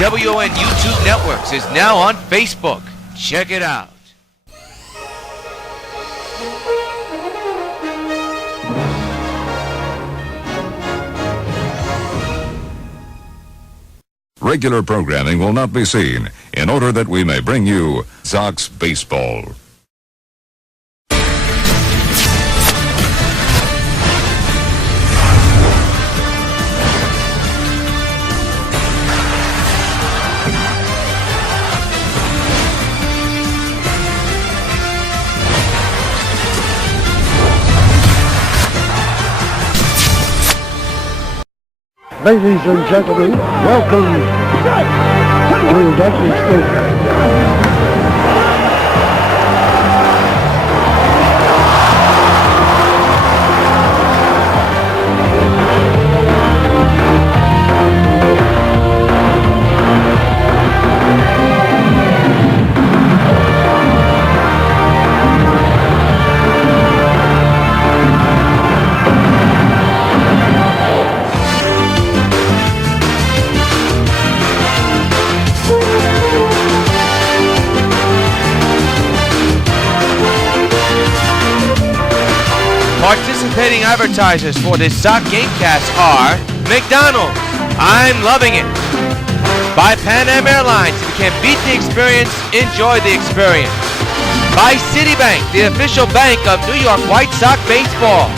WON YouTube Networks is now on Facebook. Check it out. Regular programming will not be seen in order that we may bring you Sox baseball. Ladies and gentlemen, welcome to Dusty Street. Participating advertisers for this Sox Gamecast are McDonald's, I'm loving it. By Pan Am Airlines, if you can't beat the experience, enjoy the experience. By Citibank, the official bank of New York White Sox baseball.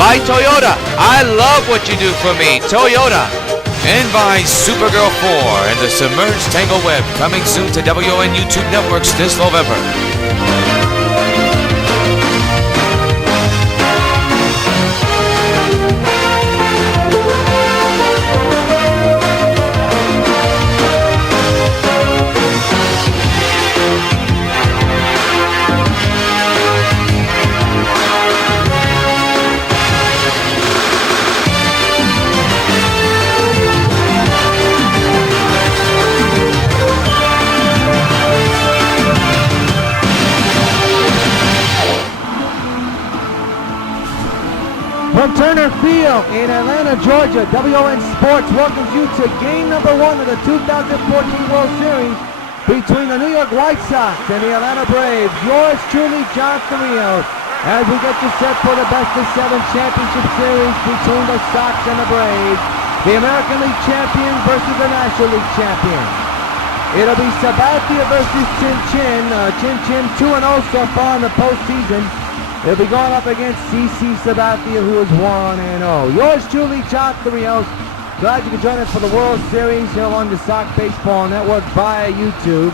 By Toyota, I love what you do for me, Toyota. And by Supergirl 4 and the Submerged Tangle Web, coming soon to WON YouTube Networks this November. From Turner Field in Atlanta, Georgia, WON Sports welcomes you to game number 1 of the 2014 World Series between the New York White Sox and the Atlanta Braves. Yours truly, John Rios, as we get you set for the best-of-7 championship series between the Sox and the Braves, the American League champion versus the National League champion. It'll be Sabathia versus Chin Chin. Chin Chin 2-0 so far in the postseason. He'll be going up against CC Sabathia, who is 1-0. Yours truly, John Rios. Glad you could join us for the World Series here on the Sox Baseball Network via YouTube.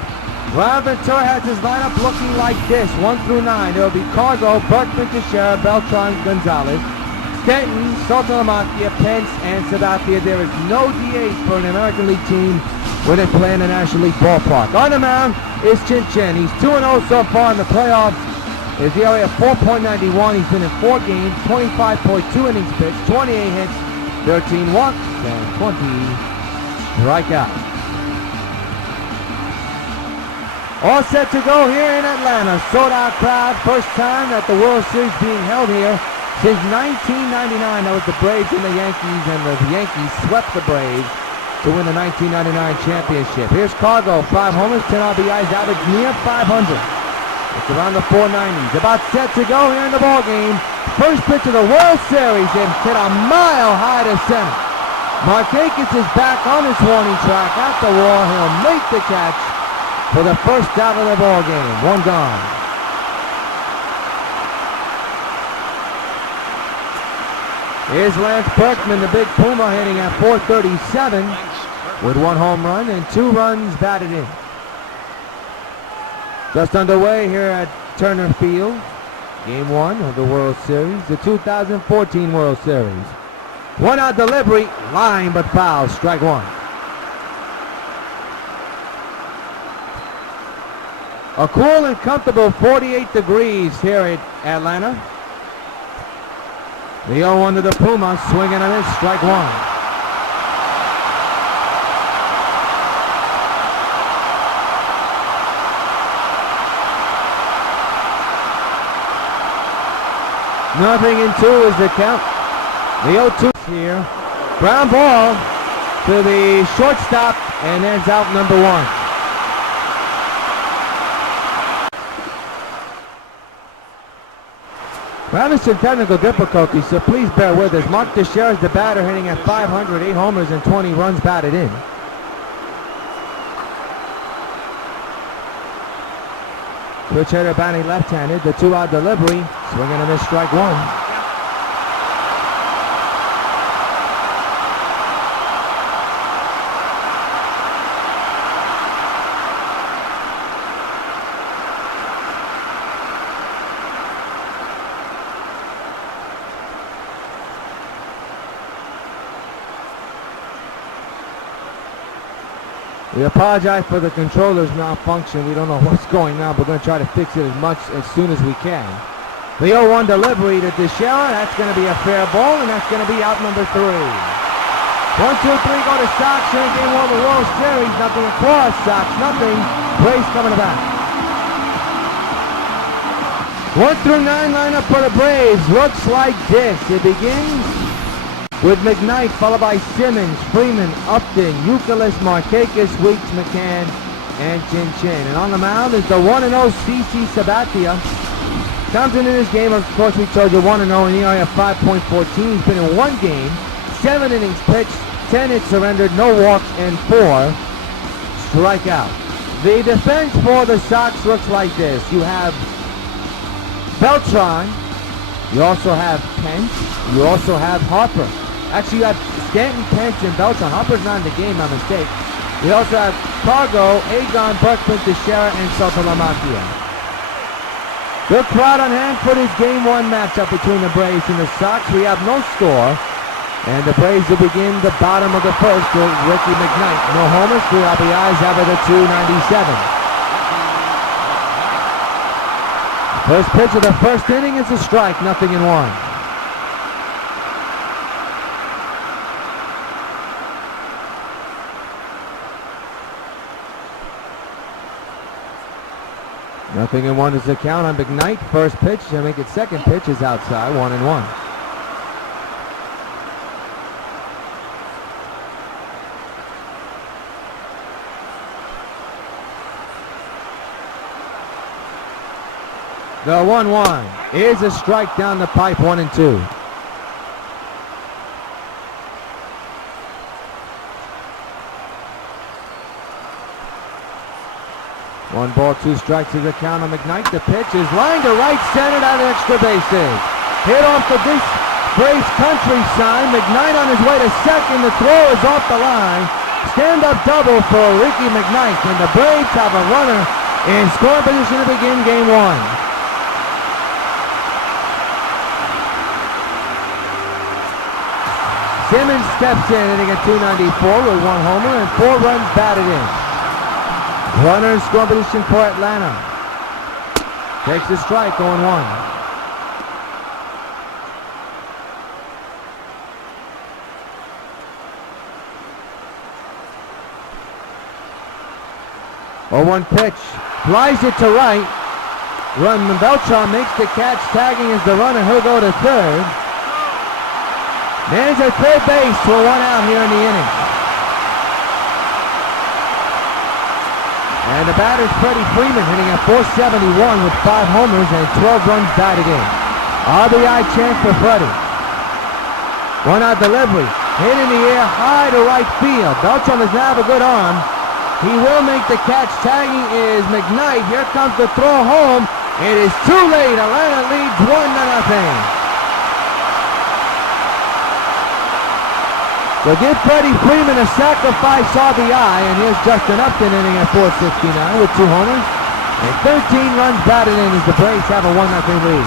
Ron Ventura has his lineup looking like this, 1 through 9. There will be Cargo, Berkman, Teixeira, Beltran, Gonzalez, Stanton, Saltalamacchia, Pence, and Sabathia. There is no DH for an American League team when they play in the National League ballpark. On the mound is Chin Chin. He's 2-0 so far in the playoffs. His ERA of 4.91. He's been in 4 games, 25.2 innings pitched, 28 hits, 13 walks, and 20 strikeouts. All set to go here in Atlanta. Sold-out crowd. First time that the World Series being held here since 1999. That was the Braves and the Yankees, and the Yankees swept the Braves to win the 1999 championship. Here's Cargo, 5 homers, 10 RBIs, average near 500. It's around the 490s. About set to go here in the ball game. First pitch of the World Series and hit a mile high to center. Markakis is back on his warning track at the wall. He'll make the catch for the first out of the ball game. 1 gone. Here's Lance Berkman, the big Puma, hitting at 437 with 1 home run and 2 runs batted in. Just underway here at Turner Field, Game 1 of the World Series, the 2014 World Series. 1-out delivery, line but foul, strike 1. A cool and comfortable 48 degrees here at Atlanta. The 0-1 to the Puma, swinging and a miss, strike 1. Nothing in 2 is the count. The 0-2 here. Ground ball. to the shortstop and ends out number 1. We're having some technical difficulties, so please bear with us. Mark Teixeira is the batter, hitting at .500, 8 homers and 20 runs batted in. Switch hitter batting left-handed, the 2-out delivery, swing and a miss, strike 1. We apologize for the controller's malfunction. We don't know what's going on. We're going to try to fix it as soon as we can. The 0-1 delivery to Teixeira. That's going to be a fair ball, and that's going to be out number 3. 1, 2, 3 go to Sox. Here in Game 1 of the World Series. Nothing across. Sox, nothing. Braves coming back. 1 through 9 lineup for the Braves. Looks like this. It begins with McKnight, followed by Simmons, Freeman, Upton, Youkilis, Markakis, Weeks, McCann, and Chin. And on the mound is the 1-0 CC Sabathia. Comes into this game, of course, we told you 1-0 in ERA of 5.14. He's been in 1 game, 7 innings pitched, 10 hits surrendered, no walks, and 4 strikeouts. The defense for the Sox looks like this. You have Beltran, you also have Pence, you also have Harper. Actually, you have Stanton, Pence, and Beltran. Harper's not in the game, my mistake. We also have Cargo, Agon, Berkman, Teixeira, and Sotomayor. Good crowd on hand for this Game 1 matchup between the Braves and the Sox. We have no score, and the Braves will begin the bottom of the first with Ricky McKnight. No homers, 3 RBIs, average of .297. First pitch of the first inning is a strike, 0-1. 0-1 is the count on McKnight. First pitch, to make it second pitch, is outside, 1-1. The 1-1 is a strike down the pipe, 1-2. 1 ball, 2 strikes is the count on McKnight. The pitch is lined to right center out of extra bases. Hit off the Braves country sign. McKnight on his way to second. The throw is off the line. Stand-up double for Ricky McKnight. And the Braves have a runner in scoring position to begin Game 1. Simmons steps in, hitting at .294 with 1 homer and 4 runs batted in. Runner in scoring position for Atlanta. Takes the strike, 0-1. Oh, 1 pitch. Flies it to right. Beltran makes the catch, tagging as the runner. He'll go to third. Man's at third base to a 1 out here in the inning. And the batter's Freddie Freeman, hitting at .471 with 5 homers and 12 runs batted in. RBI chance for Freddie. 1-out delivery. Hit in the air, high to right field. Beltran does not have a good arm. He will make the catch. Tagging is McKnight. Here comes the throw home. It is too late. Atlanta leads 1-0. So give Freddie Freeman a sacrifice RBI, and here's Justin Upton inning at .469 with 2 homers and 13 runs batted in as the Braves have a 1-0 lead.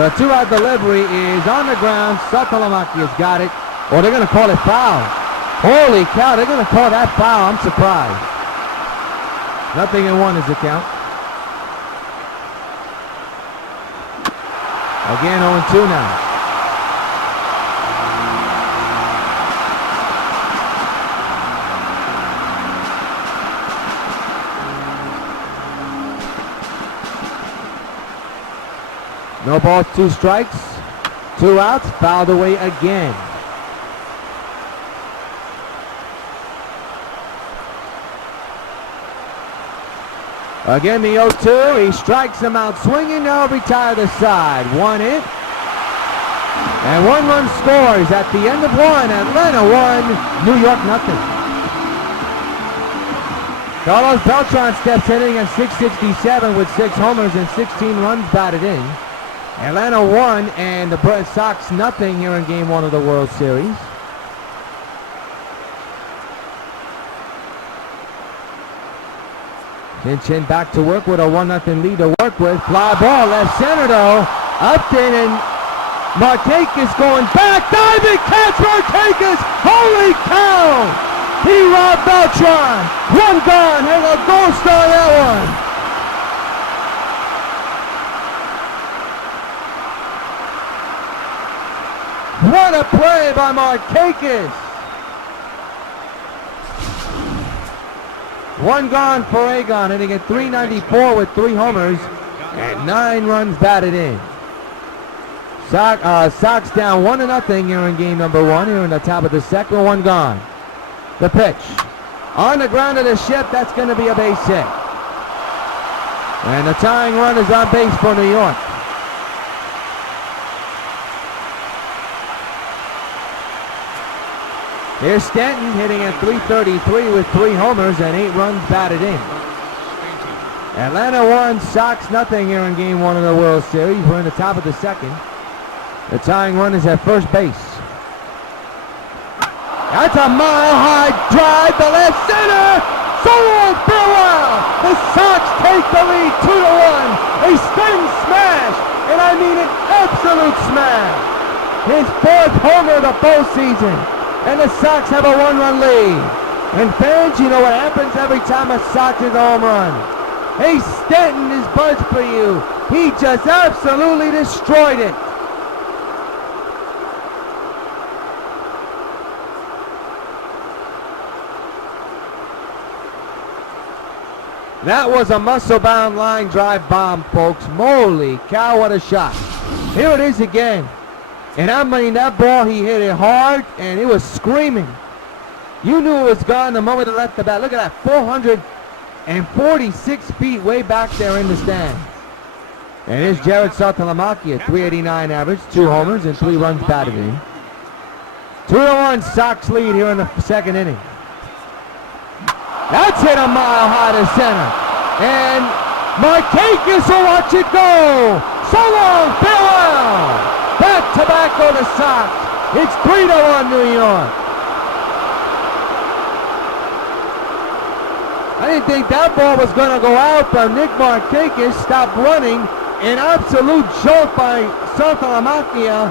The 2-out delivery is on the ground. Sotomayor has got it. Oh, they're going to call it foul. Holy cow, they're going to call that foul. I'm surprised. 0-1 is the count. Again, 0-2 now. No balls, 2 strikes. 2 outs, fouled away again. Again, the 0-2. He strikes him out swinging. Now retire the side. 1 in. And 1 run scores at the end of 1. Atlanta 1, New York nothing. Carlos Beltran steps hitting at .667 with 6 homers and 16 runs batted in. Atlanta 1 and the Sox nothing here in Game 1 of the World Series. Chin back to work with a 1-0 lead to work with. Fly ball left center though. Upton and Markakis going back. Diving catch Markakis. Holy cow! He robbed Beltran. 1 gone. Has a ghost on that one. What a play by Markakis. 1 gone for Agon, hitting at .394 with 3 homers and 9 runs batted in. Sox down 1-0 here in game number 1. Here in the top of the second, 1 gone. The pitch on the ground of the ship. That's going to be a base hit, and the tying run is on base for New York. Here's Stanton hitting at .333 with 3 homers and 8 runs batted in. Atlanta 1, Sox nothing here in Game 1 of the World Series. We're in the top of the second. The tying run is at first base. That's a mile-high drive to left center. So long, farewell. The Sox take the lead 2-1. A Stanton smash, and I mean an absolute smash. His 4th homer of the postseason. And the Sox have a 1-run lead. And fans, you know what happens every time a Sox is a home run. Hey, Stanton is buzzed for you. He just absolutely destroyed it. That was a muscle-bound line drive bomb, folks. Holy cow, what a shot. Here it is again. And I mean, that ball, he hit it hard, and it was screaming. You knew it was gone the moment it left the bat. Look at that, 446 feet way back there in the stands. And here's Jared Saltalamacchia, 389 average, 2 homers, and 3 runs batted in. 2-1 Sox lead here in the second inning. That's hit a mile high to center. And Markakis will watch it go. So long, farewell. Back-to-back on the Sox. It's 3-1 New York. I didn't think that ball was going to go out, but Nick Markakis stopped running. An absolute jolt by Saltalamacchia.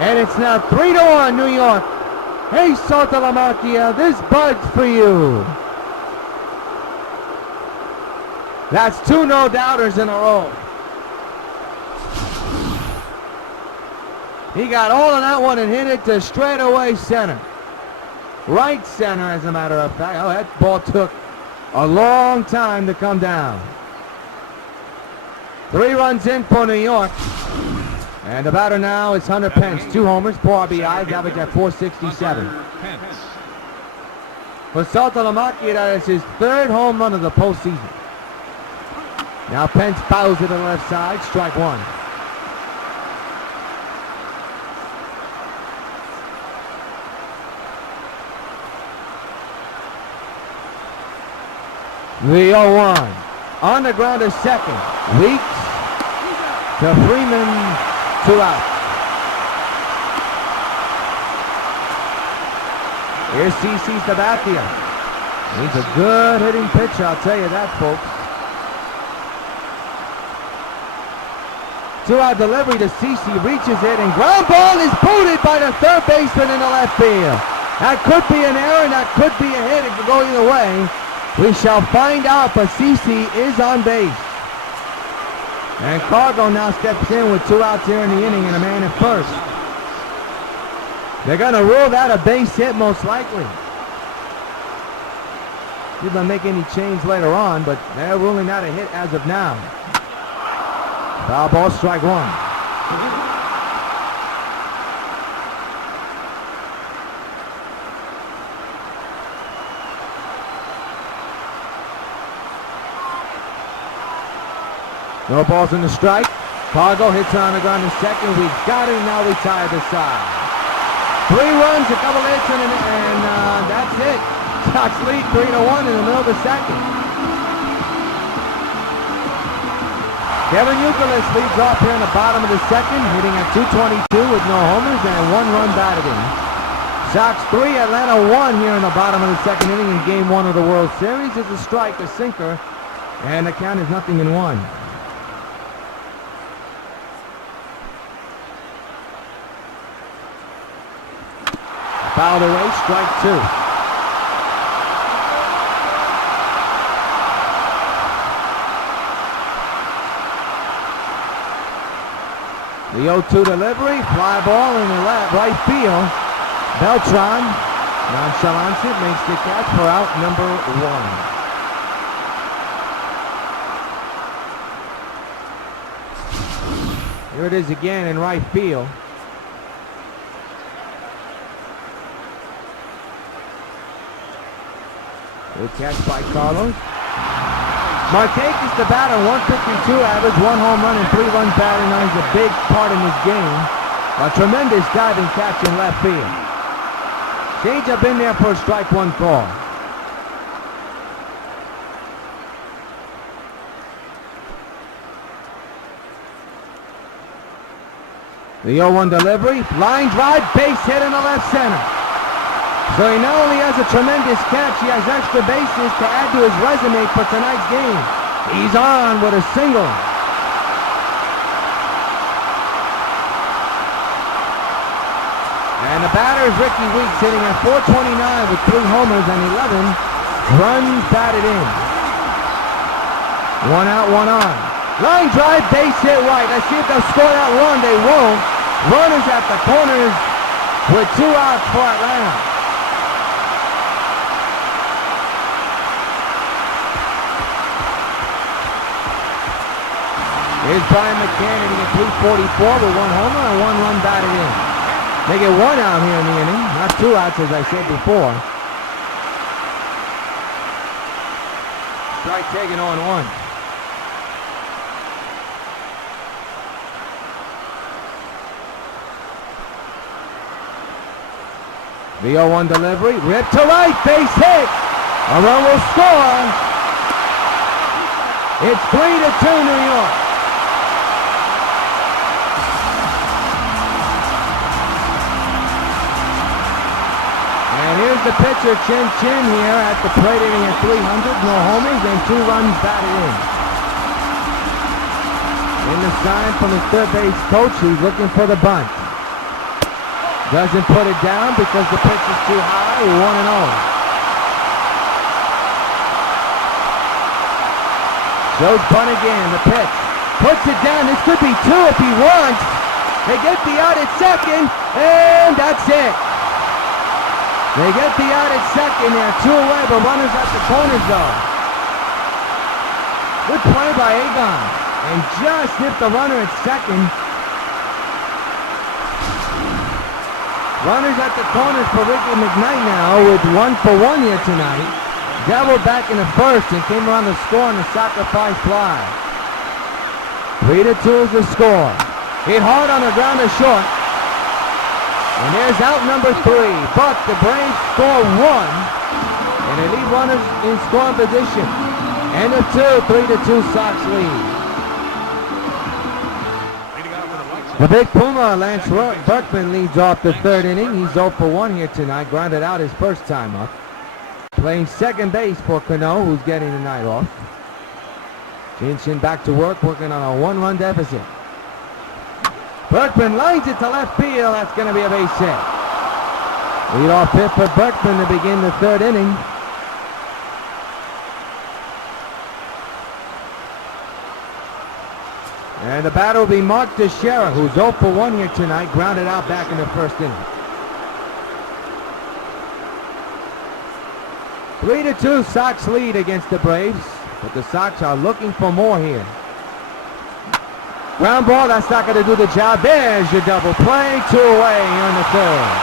And it's now 3-1 New York. Hey, Saltalamacchia, this bud's for you. That's 2 no-doubters in a row. He got all of that one and hit it to straightaway center. Right center, as a matter of fact. Oh, that ball took a long time to come down. 3 runs in for New York. And the batter now is Hunter Pence. 2 homers, 4 RBIs, average at .467. For Saltalamacchia, that is his 3rd home run of the postseason. Now Pence fouls it to the left side, strike 1. The 0-1. On the ground is second. Weeks to Freeman, 2 out. Here's CC Sabathia. He's a good hitting pitcher, I'll tell you that, folks. 2-out delivery to CC, reaches it, and ground ball is booted by the 3rd baseman in the left field. That could be an error, and that could be a hit. It could go either way. We shall find out, but CC is on base. And Cargo now steps in with 2 outs here in the inning and a man at first. They're going to rule that a base hit most likely. See if they'll make any change later on, but they're ruling that a hit as of now. Foul ball, strike 1. No balls in the strike. Cargo hits on the ground in second. We got it. Now we tie the side. 3 runs, a couple hits, and that's it. Sox lead 3-1 in the middle of the second. Kevin Youkilis leads off here in the bottom of the second, hitting at .222 with no homers and 1 run batted in. Sox 3, Atlanta 1 here in the bottom of the second inning in Game 1 of the World Series. Is a strike, a sinker, and the count is 0-1. Fouled away, strike 2. The 0-2 delivery, fly ball in the right field. Beltran nonchalants it, makes the catch for out number 1. Here it is again in right field. Good catch by Carlos. Marquez, the batter, 152 average, 1 home run and 3 runs batting on. He's a big part in this game. A tremendous diving catch in left field. Change up in there for a strike 1 call. The 0-1 delivery, line drive, base hit in the left center. So he not only has a tremendous catch, he has extra bases to add to his resume for tonight's game. He's on with a single. And the batter is Ricky Weeks, hitting at .429 with 3 homers and 11 runs batted in. 1 out, 1 on. Line drive, base hit right. Let's see if they'll score that run. They won't. Runners at the corners with 2 outs for Atlanta. Here's Brian McCann hitting at .344 with 1 homer and 1 run batted in. They get 1 out here in the inning, not 2 outs as I said before. Strike taken on 1. The 0-1 delivery, ripped to right, base hit. A run will score. It's 3-2 New York. Here's the pitcher, Chin Chin, here at the plate, hitting at .300, no homers and 2 runs batted in. In the sign from the third base coach, he's looking for the bunt. Doesn't put it down because the pitch is too high, 1-0. Shows bunt again, the pitch. Puts it down, this could be 2 if he wants. They get the out at second, and that's it. They get the out at second there, 2 away, but runners at the corners though. Good play by Agon. And just hit the runner at second. Runners at the corners for Ricky McKnight now with 1 for 1 here tonight. Devil back in the first and came around the score on the sacrifice fly. 3-2 is the score. Hit hard on the ground to short. And there's out number 3, but the Braves score 1, and they leave runners in scoring position. End of 2, 3-2 Sox lead. The big Puma, Lance Berkman, leads off the 3rd inning. He's 0 for 1 here tonight, grounded out his first time up. Playing second base for Cano, who's getting the night off. Chin Chin back to work, working on a 1-run deficit. Berkman lines it to left field. That's going to be a base hit. Lead-off hit for Berkman to begin the 3rd inning. And the batter will be Mark Teixeira, who's 0 for 1 here tonight, grounded out back in the 1st inning. 3-2 Sox lead against the Braves, but the Sox are looking for more here. Ground ball, that's not going to do the job. There's your double play. 2 away here in the 3rd.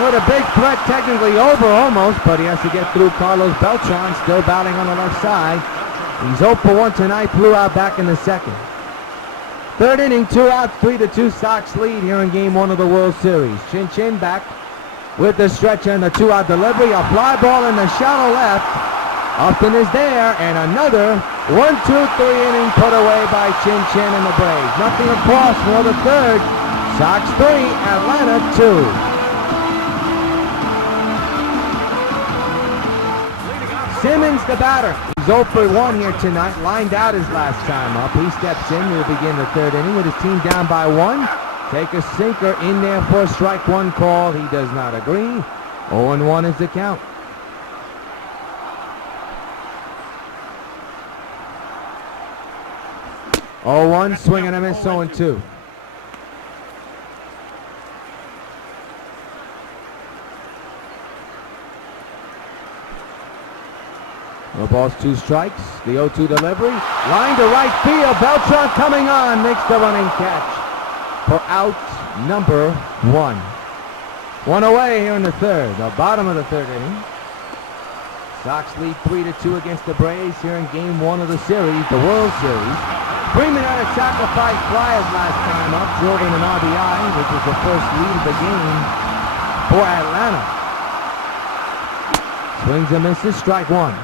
With a big threat technically over almost, but he has to get through Carlos Beltran, still batting on the left side. He's 0 for 1 tonight, flew out back in the second. Third inning, 2 outs, 3-2 Sox lead here in Game 1 of the World Series. Chin Chin back with the stretcher and the 2-out delivery. A fly ball in the shallow left. Upton is there, and another 1-2-3 inning put away by Chin Chin and the Braves. Nothing across for the third. Sox 3, Atlanta 2. Simmons, the batter. He's 0 for 1 here tonight. Lined out his last time up. He steps in to begin the third inning with his team down by 1. Take a sinker in there for a strike 1 call. He does not agree. 0-1 is the count. Oh, 1, swing and a miss, 0-2. No balls, 2 strikes. The 0-2 delivery. Line to right field. Beltran coming on. Makes the running catch for out number 1. 1 away here in the third. The bottom of the third inning. Sox lead 3-2 against the Braves here in Game 1 of the series, the World Series. Freeman had a sacrifice fly his last time up, drove in an RBI, which was the first lead of the game for Atlanta. Swings and misses, strike 1.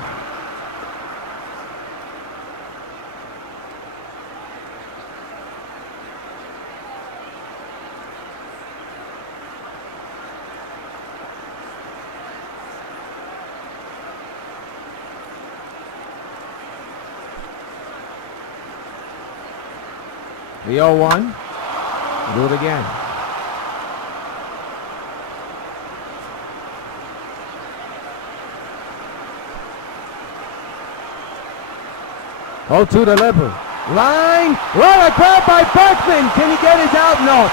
The 0-1. Do it again. Oh, 2 delivery. Line. What a grab by Berkman. Can he get his out? No.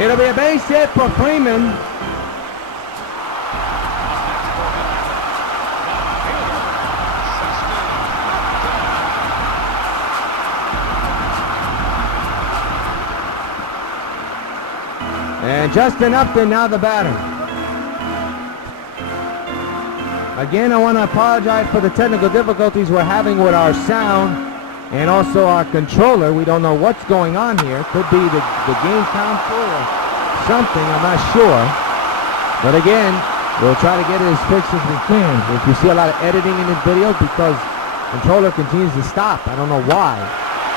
It'll be a base hit for Freeman. And Justin Upton now the batter. Again, I want to apologize for the technical difficulties we're having with our sound and also our controller. We don't know what's going on here. Could be the game console or something, I'm not sure. But again, we'll try to get it as fixed as we can. If you see a lot of editing in this video, because controller continues to stop. I don't know why.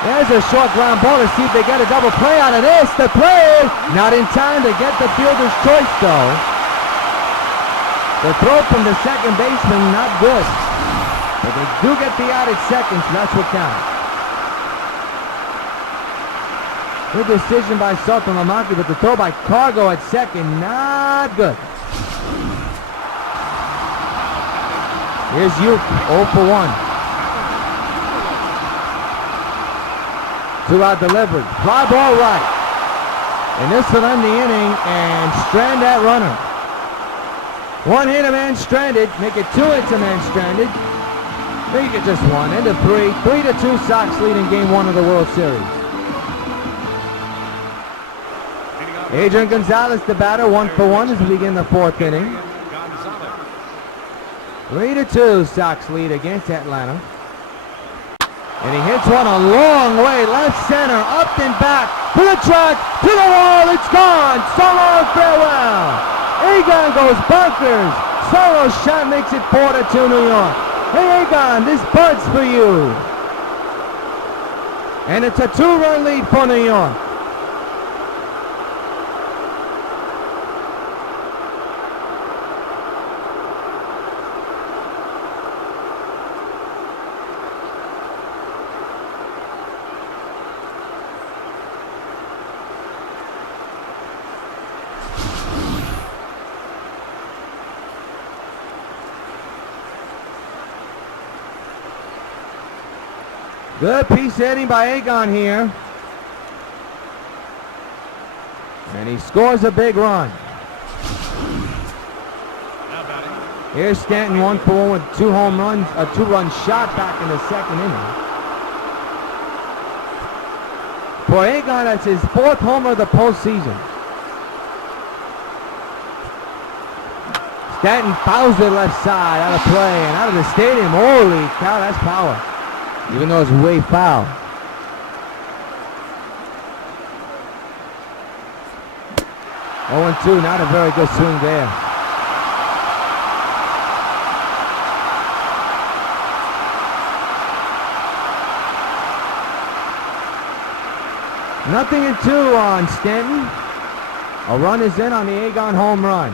There's a short ground ball to see if they get a double play out of this. The play, not in time to get the fielder's choice though. The throw from the second baseman, not good. But they do get the out at second, so that's what counts. Good decision by Sultan Lamaki, but the throw by Cargo at second, not good. Here's York, 0 for 1. 2-out delivery, fly ball right. And this will end the inning and strand that runner. 1 hit, a man stranded. Make it 2 hits, a man stranded. Make it just 1. End of 3. 3-2 Sox lead in Game 1 of the World Series. Adrian Gonzalez, the batter, 1 for 1 as we begin the 4th inning. 3-2 Sox lead against Atlanta. And he hits one a long way, left center, up and back, to the track, to the wall, it's gone! So long, farewell! Egon goes bunkers. Solo shot makes it 4-2 New York. Hey Egon, this bud's for you. And it's a 2-run lead for New York. Good piece hitting by Egon here. And he scores a big run. Now batting, Here's Stanton 1-for-1 with 2 home runs, a 2-run shot back in the second inning. For Egon, that's his 4th homer of the postseason. Stanton fouls it left side, out of play and out of the stadium. Holy cow, that's power. Even though it's way foul. Oh, 0-2, not a very good swing there. Nothing in 2 on Stanton. A run is in on the Egon home run.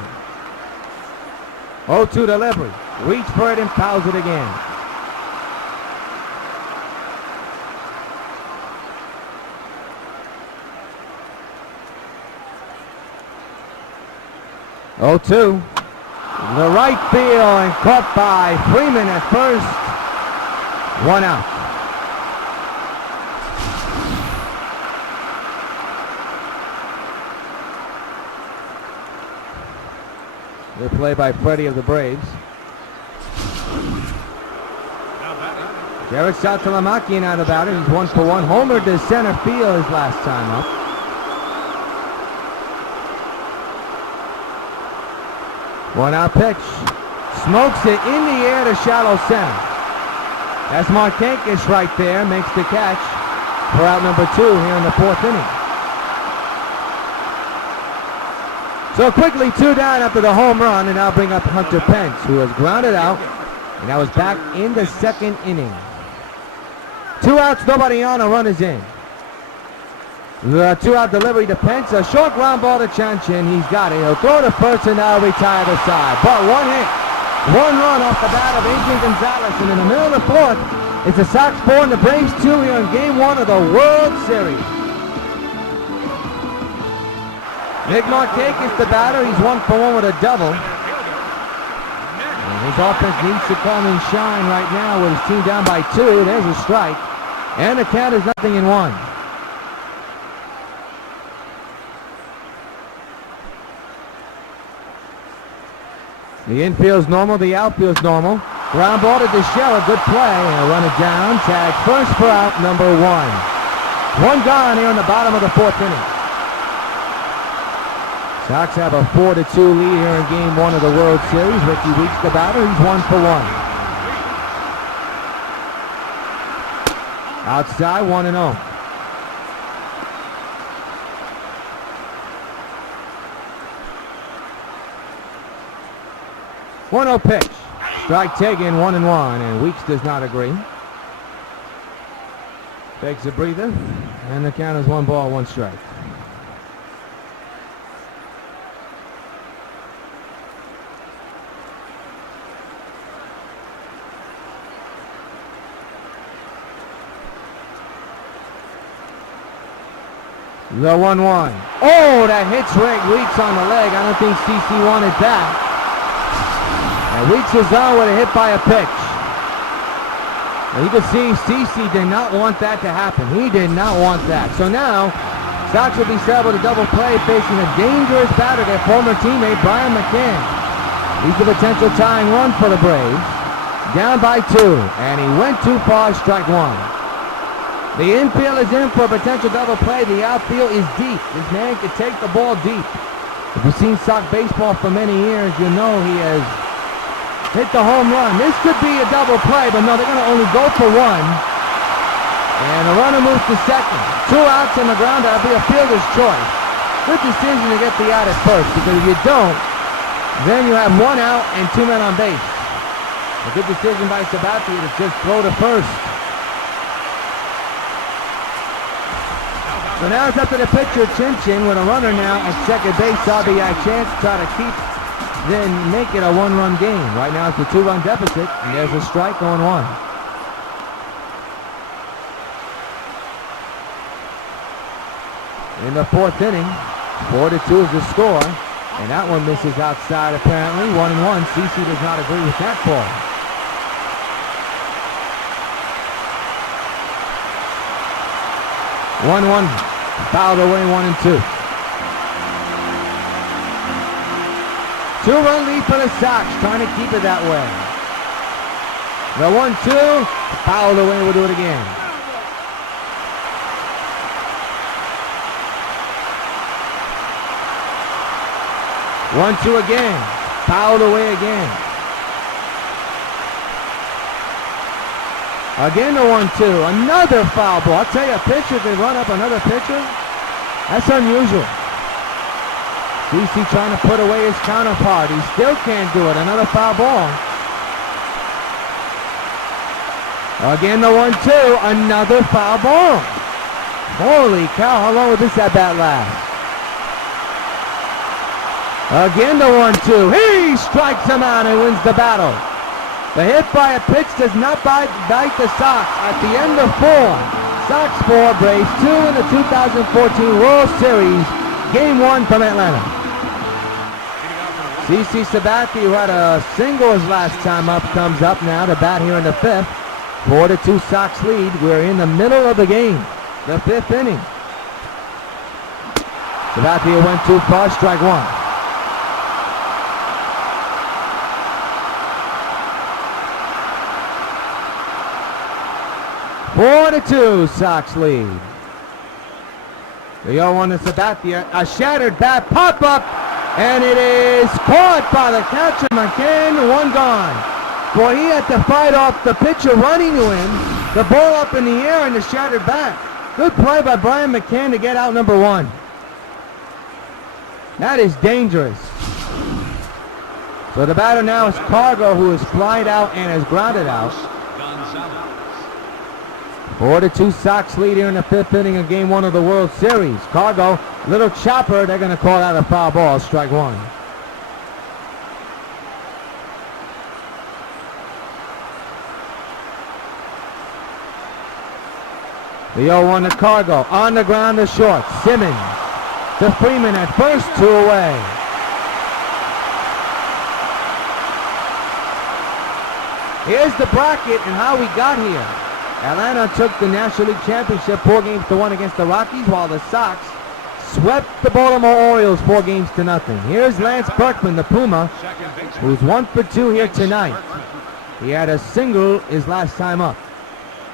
0-2 delivery. Reach for it and fouls it again. Oh, 2. The right field and caught by Freeman at first. 1 out. Good play by Freddie of the Braves. Derek Saltalamacchian out about it. He's 1-for-1. Homer to center field his last time up. One out pitch. Smokes it in the air to shallow center. That's Markakis right there. Makes the catch for out number 2 here in the 4th inning. So quickly 2 down after the home run, and now bring up Hunter Pence, who has grounded out, and now is back in the 2nd inning. 2 outs, nobody on, a run is in. The 2-out delivery to Pence, a short ground ball to Chanchin. He's got it. He'll throw to first and now retire the side. But 1 hit, 1 run off the bat of Adrian Gonzalez, and in the middle of the 4th, it's the Sox 4 and the Braves 2 here in Game 1 of the World Series. Nick Markakis, the batter, he's 1-for-1 with a double. And his offense needs to come and shine right now with his team down by 2. There's a strike. And the count is 0-1. The infield's normal, the outfield's normal. Ground ball to DeShell, a good play, and run it down. Tag first for out number 1. 1 gone here in the bottom of the 4th inning. Sox have a 4-2 lead here in Game 1 of the World Series. Ricky Weeks, the batter, he's 1-for-1. Outside, 1-0. One-0 pitch. Strike taken, 1-1, and Weeks does not agree. Takes a breather, and the count is 1 ball, 1 strike. The 1-1. Oh, that hits Weeks on the leg. I don't think CC wanted that. And Weeks is on with a hit by a pitch. And you can see CC did not want that to happen. He did not want that. So now, Sox will be set with a double play facing a dangerous batter, their former teammate Brian McCann. He's the potential tying run for the Braves. Down by 2, and he went too far, strike 1. The infield is in for a potential double play. The outfield is deep. This man can take the ball deep. If you've seen Sox baseball for many years, you know he has hit the home run. This could be a double play, but no, they're going to only go for 1. And the runner moves to second. 2 outs on the ground. That'll be a fielder's choice. Good decision to get the out at first, because if you don't, then you have 1 out and 2 men on base. A good decision by Sabathia to just throw to first. So now it's up to the pitcher, Chinchin, with a runner now at second base. RBI chance to try to keep, then make it a 1-run game. Right now it's a 2-run deficit, and there's a strike on 1. In the 4th inning, 4-2 is the score, and that one misses outside apparently. 1-1. CC does not agree with that ball. One fouled away, 1-2. 2-run lead for the Sox, trying to keep it that way. The 1-2, fouled away, we'll do it again. One, two again, fouled away again. Again the 1-2, another foul ball. I'll tell you, a pitcher can run up another pitcher. That's unusual. CC trying to put away his counterpart. He still can't do it. Another foul ball. Again the 1-2, another foul ball. Holy cow, how long will this at-bat last? Again the 1-2, he strikes him out and wins the battle. The hit by a pitch does not bite the Sox. At the end of 4, Sox 4, Braves 2 in the 2014 World Series. Game 1 from Atlanta. CC Sabathia, who had a single his last time up, comes up now to bat here in the 5th. 4-2 Sox lead. We're in the middle of the game, the 5th inning. Sabathia went too far, strike one. Four to 2 Sox lead. The 0-1 to Sabathia, a shattered bat, pop up, and it is caught by the catcher, McCann, one gone. Boy, he had to fight off the pitcher running to him, the ball up in the air and the shattered bat. Good play by Brian McCann to get out number 1. That is dangerous. So the batter now is Cargo, who is flied out and is grounded out. 4-2 Sox lead here in the 5th inning of Game 1 of the World Series. Cargo, little chopper, they're going to call out a foul ball, strike one. The 0-1 to Cargo, on the ground to short. Simmons to Freeman at first, 2 away. Here's the bracket and how we got here. Atlanta took the National League Championship 4-1 against the Rockies, while the Sox swept the Baltimore Orioles 4-0. Here's Lance Berkman, the Puma, who's 1 for 2 here tonight. He had a single his last time up.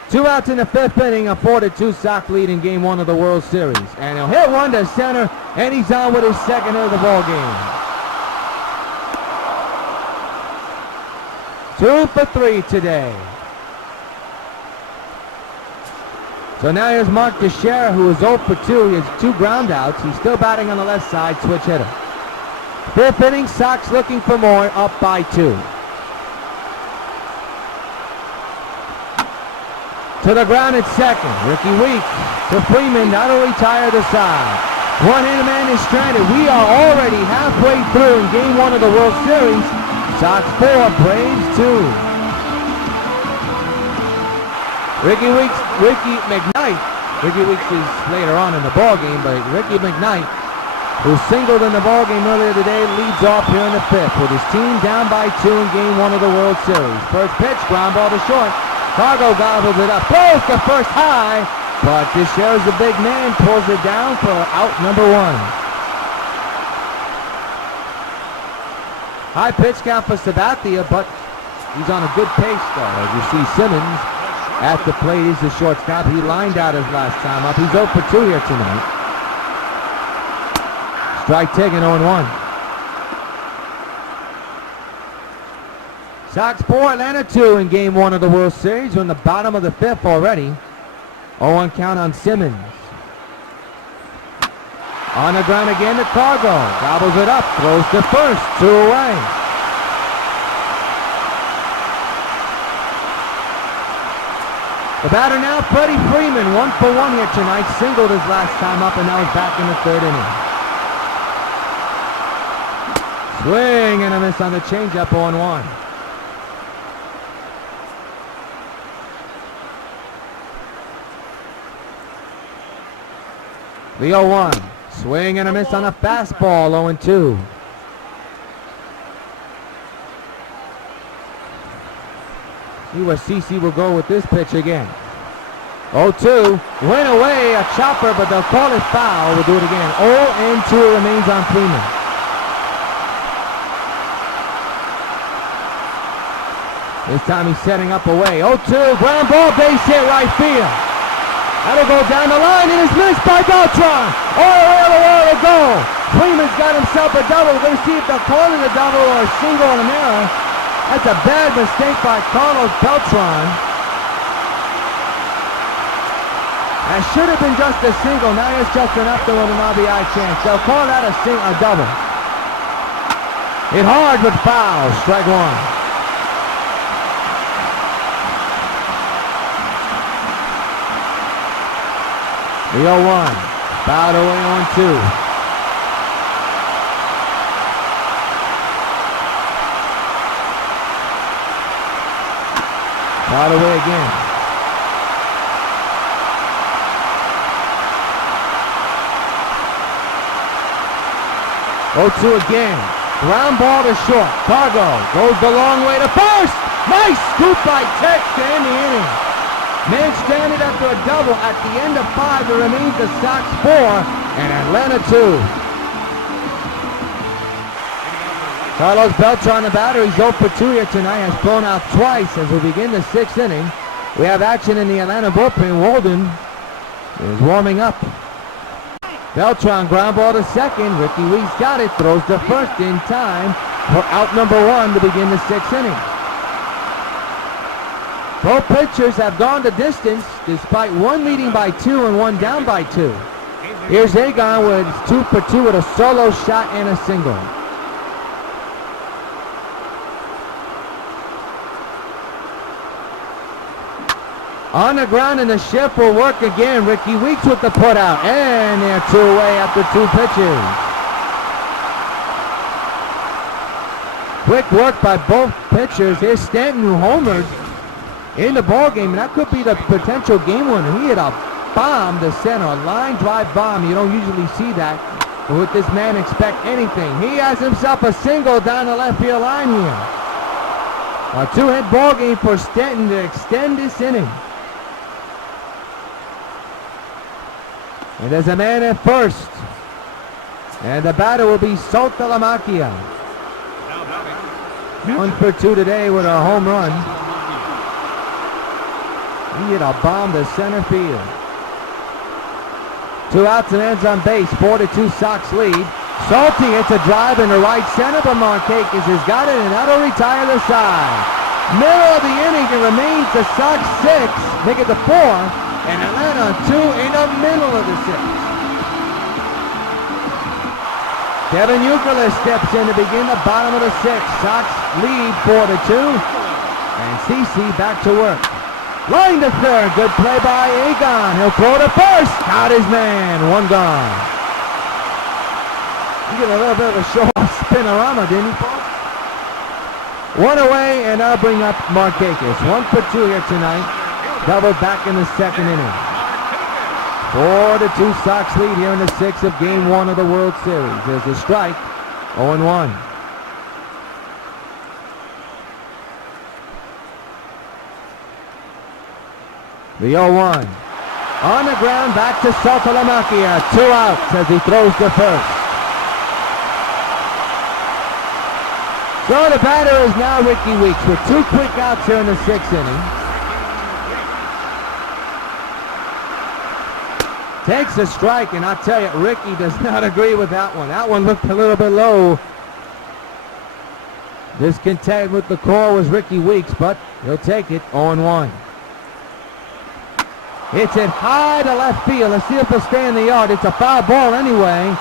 2 outs in the 5th inning, a 4-2 Sox lead in Game 1 of the World Series. And he'll hit one to center, and he's on with his second hit of the ball game. 2 for 3 today. So now here's Mark Teixeira, who is 0 for 2. He has 2 ground outs. He's still batting on the left side, switch hitter. 5th inning, Sox looking for more, up by 2. To the ground at second. Ricky Weeks to Freeman, that'll retire the side. One-handed man is stranded. We are already halfway through in Game 1 of the World Series. Sox 4, Braves 2. Ricky McKnight. Ricky Weeks is later on in the ball game, but Ricky McKnight, who singled in the ball game earlier today, leads off here in the 5th with his team down by 2 in Game 1 of the World Series. First pitch, ground ball to short. Cargo gobbles it up, throws to first high, but Teixeira's a big man, pulls it down for out number 1. High pitch count for Sabathia, but he's on a good pace though. As you see Simmons at the plate, he's the shortstop. He lined out his last time up. He's 0 for 2 here tonight. Strike taken, 0-1. Sox 4, Atlanta 2 in Game 1 of the World Series. We're in the bottom of the 5th already. 0-1 count on Simmons. On the ground again to Cargo. Gobbles it up, throws to first, 2 away. The batter now, Freddie Freeman, 1 for 1 here tonight. Singled his last time up, and now he's back in the 3rd inning. Swing and a miss on the changeup, 0-1. The 0-1. Swing and a miss on a fastball, 0-2. See where CC will go with this pitch again. 0-2. Went away, a chopper, but they'll call it foul. We'll do it again. 0-2 remains on Freeman. This time he's setting up away. 0-2, ground ball, base hit, right field. That'll go down the line and is missed by Beltran. All the way to the wall to go. Freeman's got himself a double. We're going to see if they'll call it a double or a single and an error. That's a bad mistake by Carlos Beltran. That should have been just a single. Now it's just enough to win an RBI chance. They'll call that a double. Hit hard but foul. Strike one. The 0-1. Fouled away on 2. Fouled away again. Oh, 2 again. Ground ball to short. Cargo goes the long way to first. Nice scoop by Tex to end the inning. Man stranded after a double. At the end of 5, it remains the Sox 4 and Atlanta 2. Carlos Beltran, the batter, he's 0 for 2 here tonight, has thrown out twice as we begin the 6th inning. We have action in the Atlanta bullpen. Walden is warming up. Beltran, ground ball to second. Ricky Weeks got it, throws to first in time for out number 1 to begin the 6th inning. Both pitchers have gone the distance despite one leading by 2 and one down by 2. Here's Agon with 2 for 2 with a solo shot and a single. On the ground and the shift will work again. Ricky Weeks with the put out. And they're 2 away after 2 pitches. Quick work by both pitchers. Here's Stanton who homered in the ball game, and that could be the potential game winner. He hit a bomb to center, a line drive bomb. You don't usually see that, but with this man, expect anything. He has himself a single down the left field line here. A 2-hit ball game for Stanton to extend this inning. And there's a man at first, and the batter will be Saltalamacchia. 1 for 2 today with a home run. He hit a bomb to center field. 2 outs and ends on base. 4-2 Sox lead. Salty hits a drive into right center, but Markakis has got it, and that'll retire the side. Middle of the inning, it remains the Sox 6, make it the 4, and Atlanta 2 in the middle of the 6th. Kevin Youkilis steps in to begin the bottom of the 6th. Sox lead 4-2, and CC back to work. Line to third, good play by Agon. He'll throw to first. Got his man, 1 gone. He did a little bit of a show-off spinorama, didn't he, folks? 1 away, and I'll bring up Markakis. 1 for 2 here tonight. Double back in the 2nd inning. 4-2 Sox lead here in the 6th of Game 1 of the World Series. There's a strike, 0-1. The 0-1. On the ground, back to Saltalamacchia. 2 outs as he throws to first. So the batter is now Ricky Weeks with 2 quick outs here in the 6th inning. Takes a strike, and I tell you, Ricky does not agree with that one. That one looked a little bit low. Discontent with the call was Ricky Weeks, but he'll take it, 0-1. Hits it high to left field. Let's see if he'll stay in the yard. It's a foul ball anyway.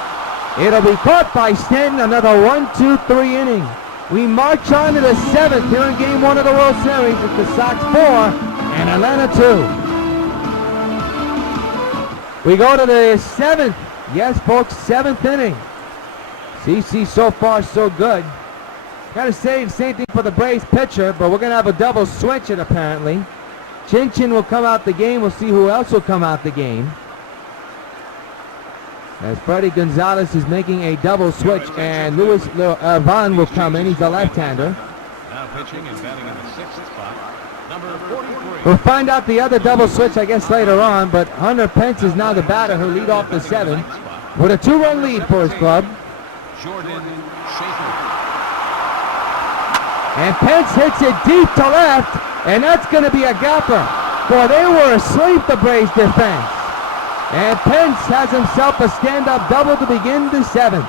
It'll be caught by Stanton. Another 1-2-3 inning. We march on to the 7th here in Game 1 of the World Series. It's the Sox 4 and Atlanta 2. We go to the 7th. Yes, folks, 7th inning. CC so far so good. Got to say the same thing for the Braves pitcher, but we're going to have a double switch it apparently. Chin Chin will come out the game. We'll see who else will come out the game. As Freddie Gonzalez is making a double switch, and Louis Vaughn will come in. He's a left-hander. Now pitching and batting in the 6th spot, number 43. We'll find out the other double switch, I guess, later on, but Hunter Pence is now the batter who'll lead off the 7th with a 2-run lead for his club. Jordan Schaefer. And Pence hits it deep to left, and that's going to be a gapper. Boy, they were asleep, the Braves defense. And Pence has himself a stand-up double to begin the 7th.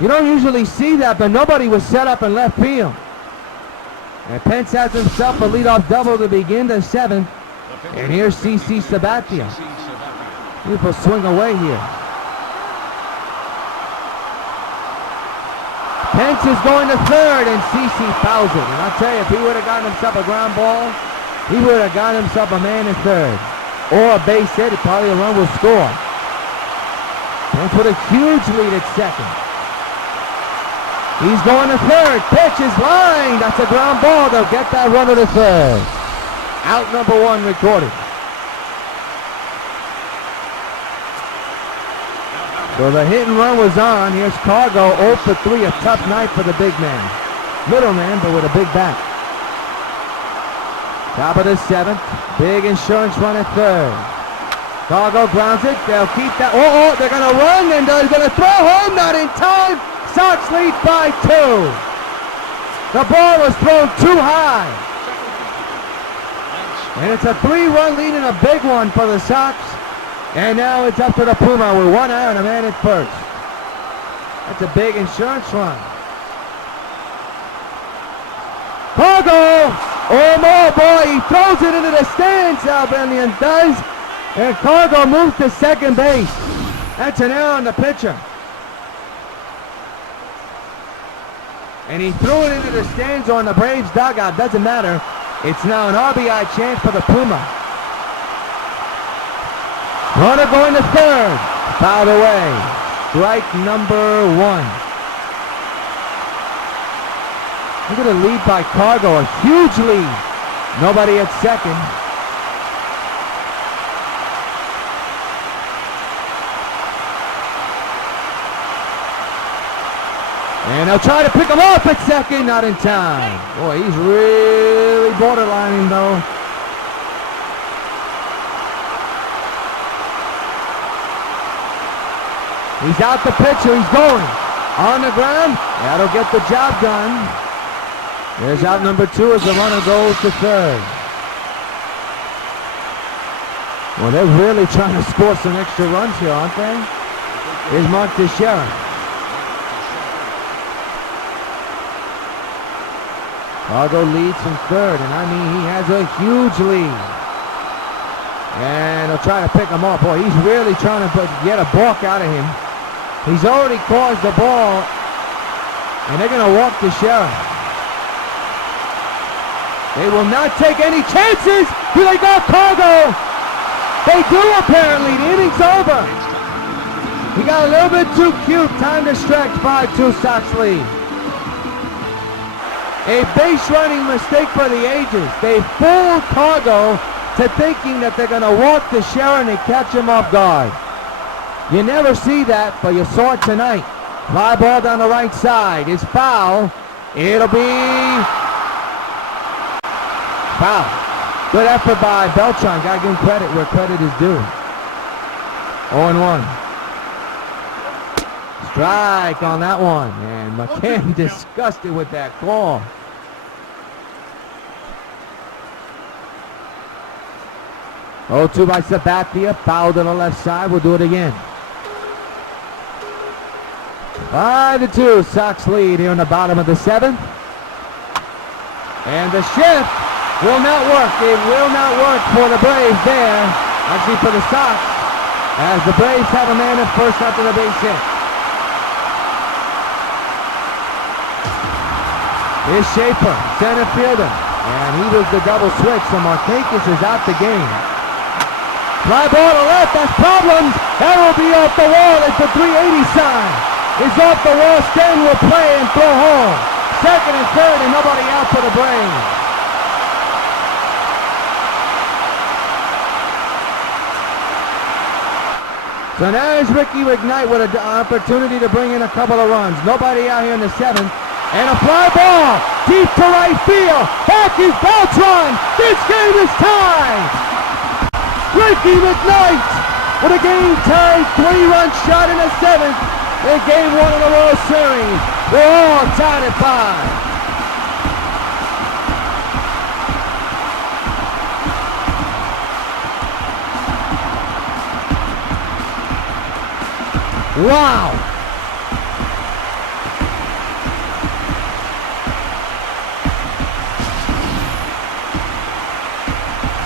You don't usually see that, but nobody was set up in left field. And Pence has himself a leadoff double to begin the 7th. And here's CC Sabathia. Beautiful swing away here. Pence is going to third, and CC fouls it. And I'll tell you, if he would have gotten himself a ground ball, he would have gotten himself a man in third. Or a base hit, probably a run will score. Pence with a huge lead at second. He's going to third. Pitch is lined. That's a ground ball. They'll get that runner to third. Out number 1 recorded. So the hit and run was on. Here's Cargo, 0 for 3, a tough night for the big man. Little man, but with a big bat. Top of the 7th, big insurance run at third. Cargo grounds it, they'll keep that. Oh, they're gonna run, and they're gonna throw home, not in time. Sox lead by 2. The ball was thrown too high. And it's a 3-run lead and a big one for the Sox. And now it's up to the Puma with 1 out and a man at first. That's a big insurance run. Cargo! Oh boy, he throws it into the stands, Albanian does. And Cargo moves to second base. That's an error on the pitcher. And he threw it into the stands or in the Braves dugout, doesn't matter. It's now an RBI chance for the Puma. Runner going to third. Fouled away. Strike number 1. Look at the lead by Cargo. A huge lead. Nobody at second. And they'll try to pick him up at second. Not in time. Boy, he's really borderlining though. He's out the pitcher, he's going. On the ground, that'll get the job done. There's out number 2 as the runner goes to third. Well, they're really trying to score some extra runs here, aren't they? Here's Mark Teixeira. Cargo leads from third, and I mean, he has a huge lead. And they'll try to pick him up. Boy, he's really trying to get a balk out of him. He's already caused the ball, and they're going to walk Teixeira. They will not take any chances. Do they go Cargo? They do apparently. The inning's over. He got a little bit too cute. Time to stretch. 5-2 Sox lead. A base running mistake for the ages. They fooled Cargo to thinking that they're going to walk Teixeira and they catch him off guard. You never see that, but you saw it tonight. Fly ball down the right side is foul. It'll be foul. Good effort by Beltran. Got to give him credit where credit is due. 0-1. Strike on that one. And McCann disgusted with that call. Oh, 2 by Sabathia. Foul to the left side. We'll do it again. 5-2. Sox lead here in the bottom of the 7th. And the shift will not work. It will not work for the Braves there. Actually for the Sox. As the Braves have a man at first after the base hit. Here's Schaefer, center fielder. And he was the double switch, so Markakis is out the game. Fly ball to left, that's problems. That will be off the wall. It's a 380 sign. It's off the wall. Stan will play and throw home. Second and third, and nobody out for the Braves. So now is Ricky McKnight with an opportunity to bring in a couple of runs. Nobody out here in the 7th. And a fly ball deep to right field. Back is Beltran. This game is tied. Ricky McKnight with a game-tied 3-run shot in the 7th. in Game 1 of the World Series. They're all tied at 5. Wow!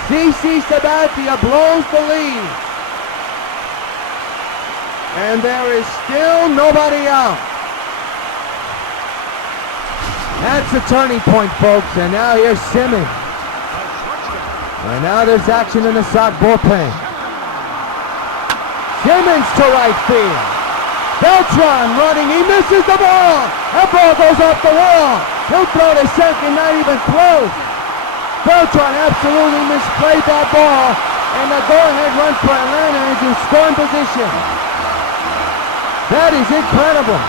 CC Sabathia blows the lead. And there is still nobody out. That's a turning point, folks. And now here's Simmons. And now there's action in the Sox bullpen. Simmons to right field. Beltran running, he misses the ball. That ball goes off the wall. He'll throw to second, not even close. Beltran absolutely misplayed that ball, and the go-ahead run for Atlanta is in scoring position. That is incredible.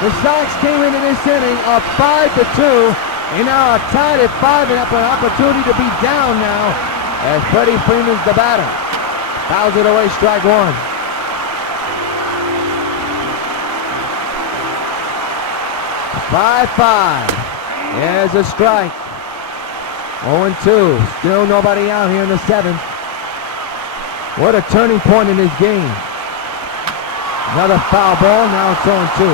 The Sox came into this inning up 5-2, and now are tied at 5 and have an opportunity to be down now as Freddie Freeman's the batter. Fouls it away, strike one. Five. There's a strike. 0-2. Still nobody out here in the 7th. What a turning point in this game. Another foul ball. Now it's 0-2.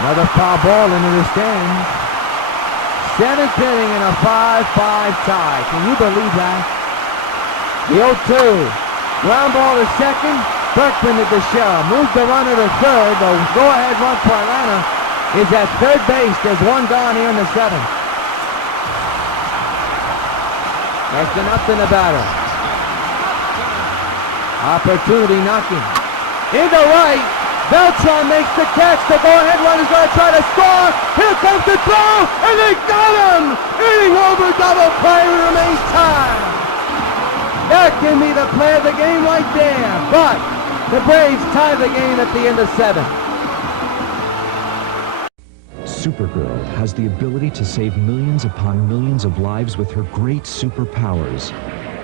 Another foul ball into the stands. 7th inning and a 5-5 tie. Can you believe that? The 0-2. Ground ball to second. Berkman to Teixeira. Moves the runner to third. The go-ahead run for Atlanta is at third base. There's one gone here in the 7th. Next to nothing the batter. Opportunity knocking. Into right. Beltran makes the catch. The go-ahead run is going to try to score. Here comes the throw, and they got him! Inning over, double play, remains tied. That can be the play of the game right there. But the Braves tie the game at the end of 7. Supergirl has the ability to save millions upon millions of lives with her great superpowers.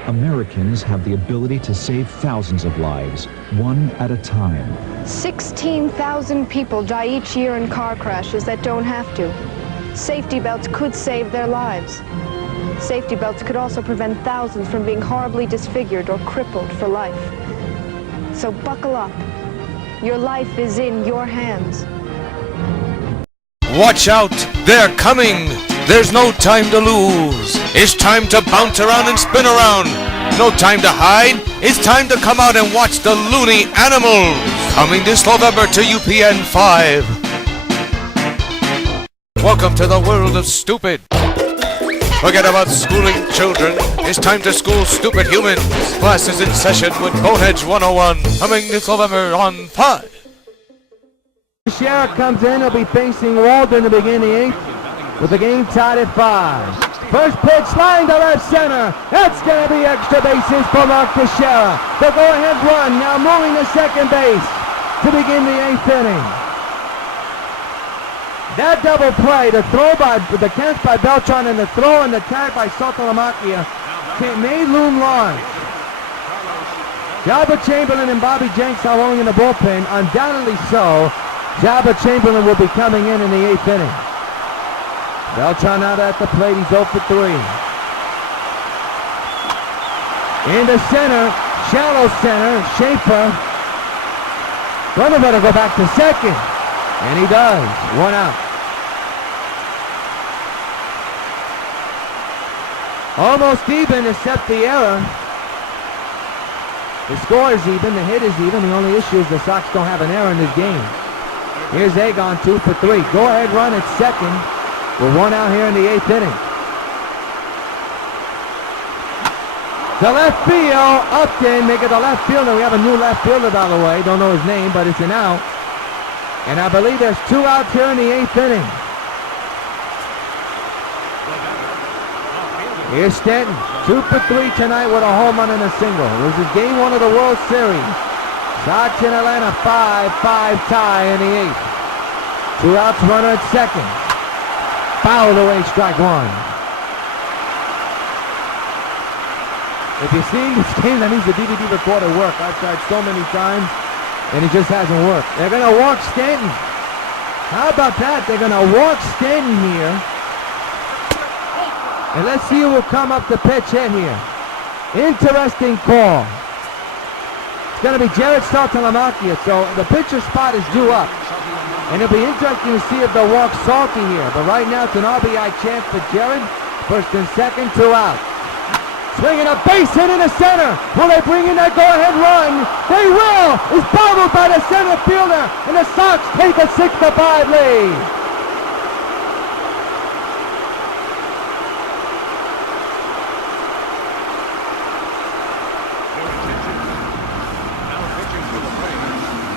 Americans have the ability to save thousands of lives, one at a time. 16,000 people die each year in car crashes that don't have to. Safety belts could save their lives. Safety belts could also prevent thousands from being horribly disfigured or crippled for life. So buckle up. Your life is in your hands. Watch out! They're coming! There's no time to lose. It's time to bounce around and spin around. No time to hide. It's time to come out and watch the loony animals. Coming this November to UPN 5. Welcome to the world of stupid. Forget about schooling children. It's time to school stupid humans. Class is in session with Boneheads 101. Coming this November on 5. Teixeira comes in. He'll be facing Walden to begin the 8th. With the game tied at 5. First pitch, line to left center. That's going to be extra bases for Mark Teixeira. The go-ahead run now moving to second base to begin the 8th inning. That double play, the catch by Beltran and the throw and the tag by Sotomayor may loom large. Jabba Chamberlain and Bobby Jenks are rolling in the bullpen, undoubtedly so. Jabba Chamberlain will be coming in the 8th inning. Beltran out at the plate, he's 0 for 3. Into center, shallow center, Schaefer. Runner better go back to second. And he does, 1 out. Almost even except the error. The score is even, the hit is even. The only issue is the Sox don't have an error in this game. Here's Egon, 2 for 3. Go ahead run at second. We're 1 out here in the 8th inning. To left field, Upton, make it the left fielder. We have a new left fielder, by the way. Don't know his name, but it's an out. And I believe there's 2 outs here in the 8th inning. Here's Stanton, 2 for 3 tonight with a home run and a single. This is game 1 of the World Series. Sox in Atlanta, 5-5 tie in the 8th. 2 outs, runner at second. Fouled away, strike 1. If you're seeing this game, that means the DVD recorder worked. I've tried so many times, and it just hasn't worked. They're going to walk Stanton. How about that? They're going to walk Stanton here. And let's see who will come up to pitch hit here. Interesting call. It's going to be Jared Saltalamacchia, so the pitcher spot is due up. And it'll be interesting to see if they'll walk Salty here. But right now it's an RBI chance for Jared. First and second, 2 out. Swinging a base hit in the center. Will they bring in that go-ahead run? They will! It's bobbled by the center fielder. And the Sox take a 6-5 lead.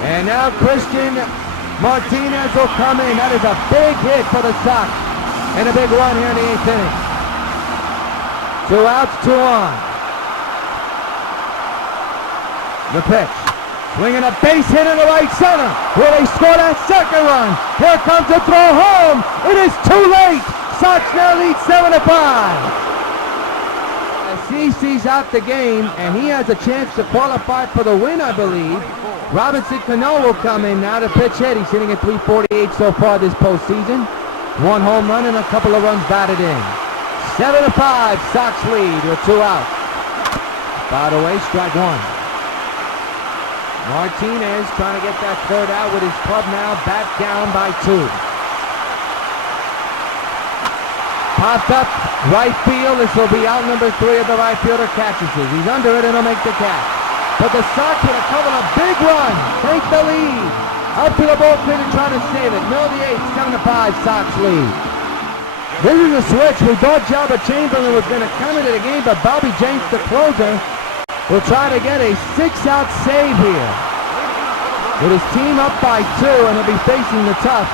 And now Christian Martinez will come in. That is a big hit for the Sox. And a big run here in the 8th inning. 2 outs, 2 on. The pitch. Swinging a base hit in the right center. Will they score that second run? Here comes the throw home. It is too late. Sox now lead 7-5. CC's out the game, and he has a chance to qualify for the win, I believe. Robinson Cano will come in now to pitch hit. He's hitting at .348 so far this postseason. 1 home run and a couple of runs batted in. 7-5, Sox lead with 2 out. By the way, strike 1. Martinez trying to get that third out with his club now back down by 2. Popped up, right field. This will be out number 3 of the right fielder catches it. He's under it and he'll make the catch. But the Sox with a couple of big runs take the lead. Up to the bullpen and trying to save it. Middle of the 8th, 7-5, Sox lead. This is a switch. We thought Jabba Chamberlain was going to come into the game, but Bobby James, the closer, will try to get a 6-out save here. With his team up by 2, and he'll be facing the tough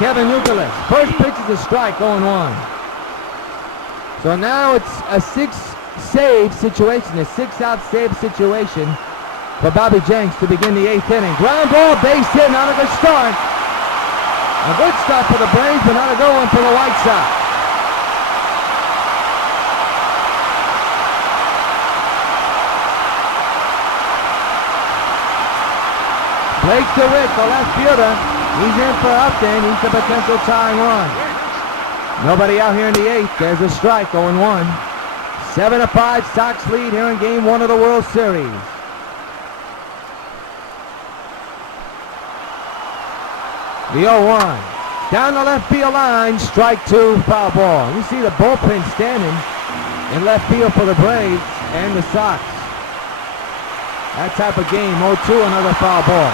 Kevin Youkilis. First pitch is a strike, 0-1. So now it's a 6-save situation, a 6-out save situation for Bobby Jenks to begin the 8th inning. Ground ball, base hit, not a good start. A good start for the Braves, but not a good one for the White Sox. Blake DeWitt, the left fielder, he's in for Upton. He's the potential tying run. Nobody out here in the 8th. There's a strike, 0-1. 7-5, Sox lead here in Game 1 of the World Series. The 0-1. Down the left field line, strike 2, foul ball. You see the bullpen standing in left field for the Braves and the Sox. That type of game, 0-2, another foul ball.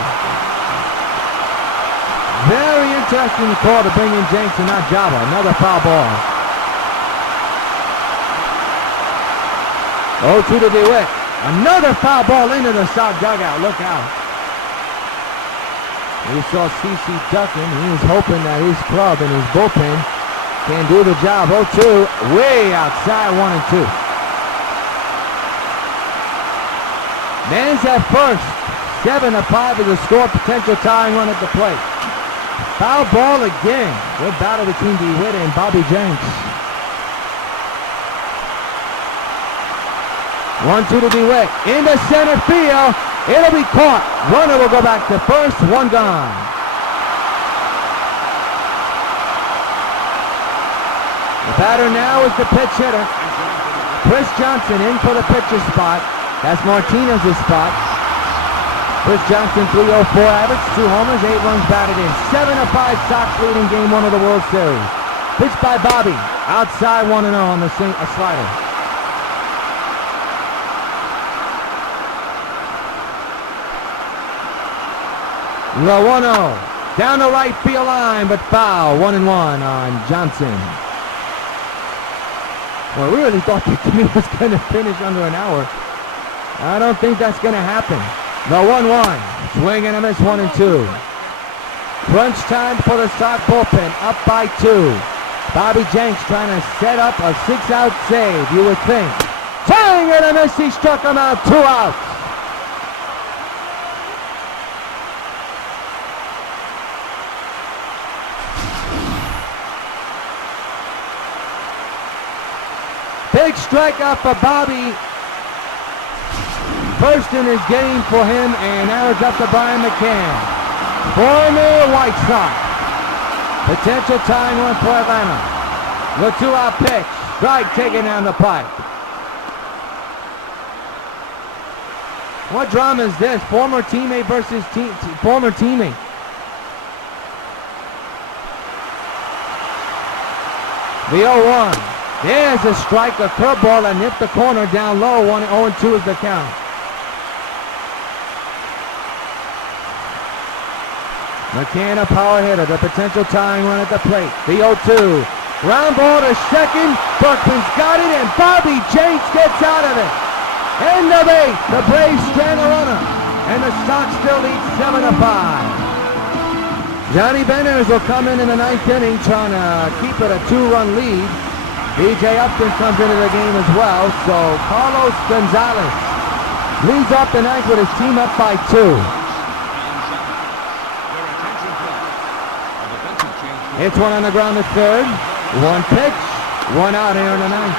Very interesting call to bring in Jenks and not Jabba. Another foul ball. 0-2 to DeWitt. Another foul ball into the Sox dugout. Look out. We saw CC ducking. He was hoping that his club and his bullpen can do the job. 0-2, way outside, 1 and 2. Man's at first. 7-5 is the score. Potential tying run at the plate. Foul ball again. Good battle between DeWitt and Bobby Jenks. 1-2 to DeWitt. Into center field. It'll be caught. Runner will go back to first. 1 gone. The batter now is the pitch hitter. Chris Johnson in for the pitcher spot. That's Martinez's spot. Chris Johnson, 304 average, 2 homers, 8 runs batted in. 7-5 Sox leading Game 1 of the World Series. Pitched by Bobby. Outside 1-0 on the slider. The 1-0. Down the right field line, but foul. 1-1 on Johnson. Well, we really thought the game was going to finish under an hour. I don't think that's going to happen. The 1-1. Swing and a miss, 1 and 2. Crunch time for the Sox bullpen. Up by 2. Bobby Jenks trying to set up a 6-out save, you would think. Swing and a miss. He struck him out. 2 outs. Big strikeout for Bobby First in his game for him, and now it's up to Brian McCann. Former White Sox. Potential tying run for Atlanta. The 2-out pitch. Strike taken down the pipe. What drama is this? Former teammate versus former teammate. The 0-1. There's a strike, a curveball that nipped the corner down low. 0-2 is the count. McCann, a power hitter, the potential tying run at the plate. The 0-2. Ground ball to second. Berkman's got it, and Bobby Jenks gets out of it. End of 8. The Braves strand a runner, and the Sox still lead 7-5. Johnny Benitez will come in the 9th inning, trying to keep it a 2-run lead. B.J. Upton comes into the game as well, so Carlos Gonzalez leads off the 9th with his team up by 2. It's one on the ground to third. One pitch, one out here in the 9th.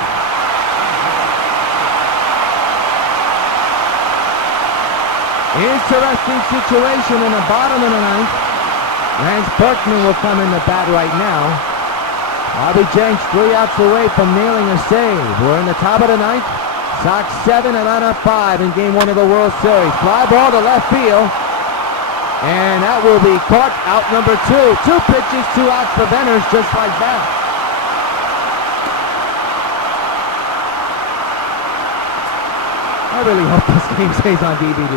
Interesting situation in the bottom of the 9th. Lance Berkman will come in the bat right now. Bobby Jenks 3 outs away from nailing a save. We're in the top of the 9th. Sox 7, Atlanta 5 in Game 1 of the World Series. Fly ball to left field. And that will be caught, out number 2. 2 pitches, 2 outs for Benners, just like that. I really hope this game stays on DVD.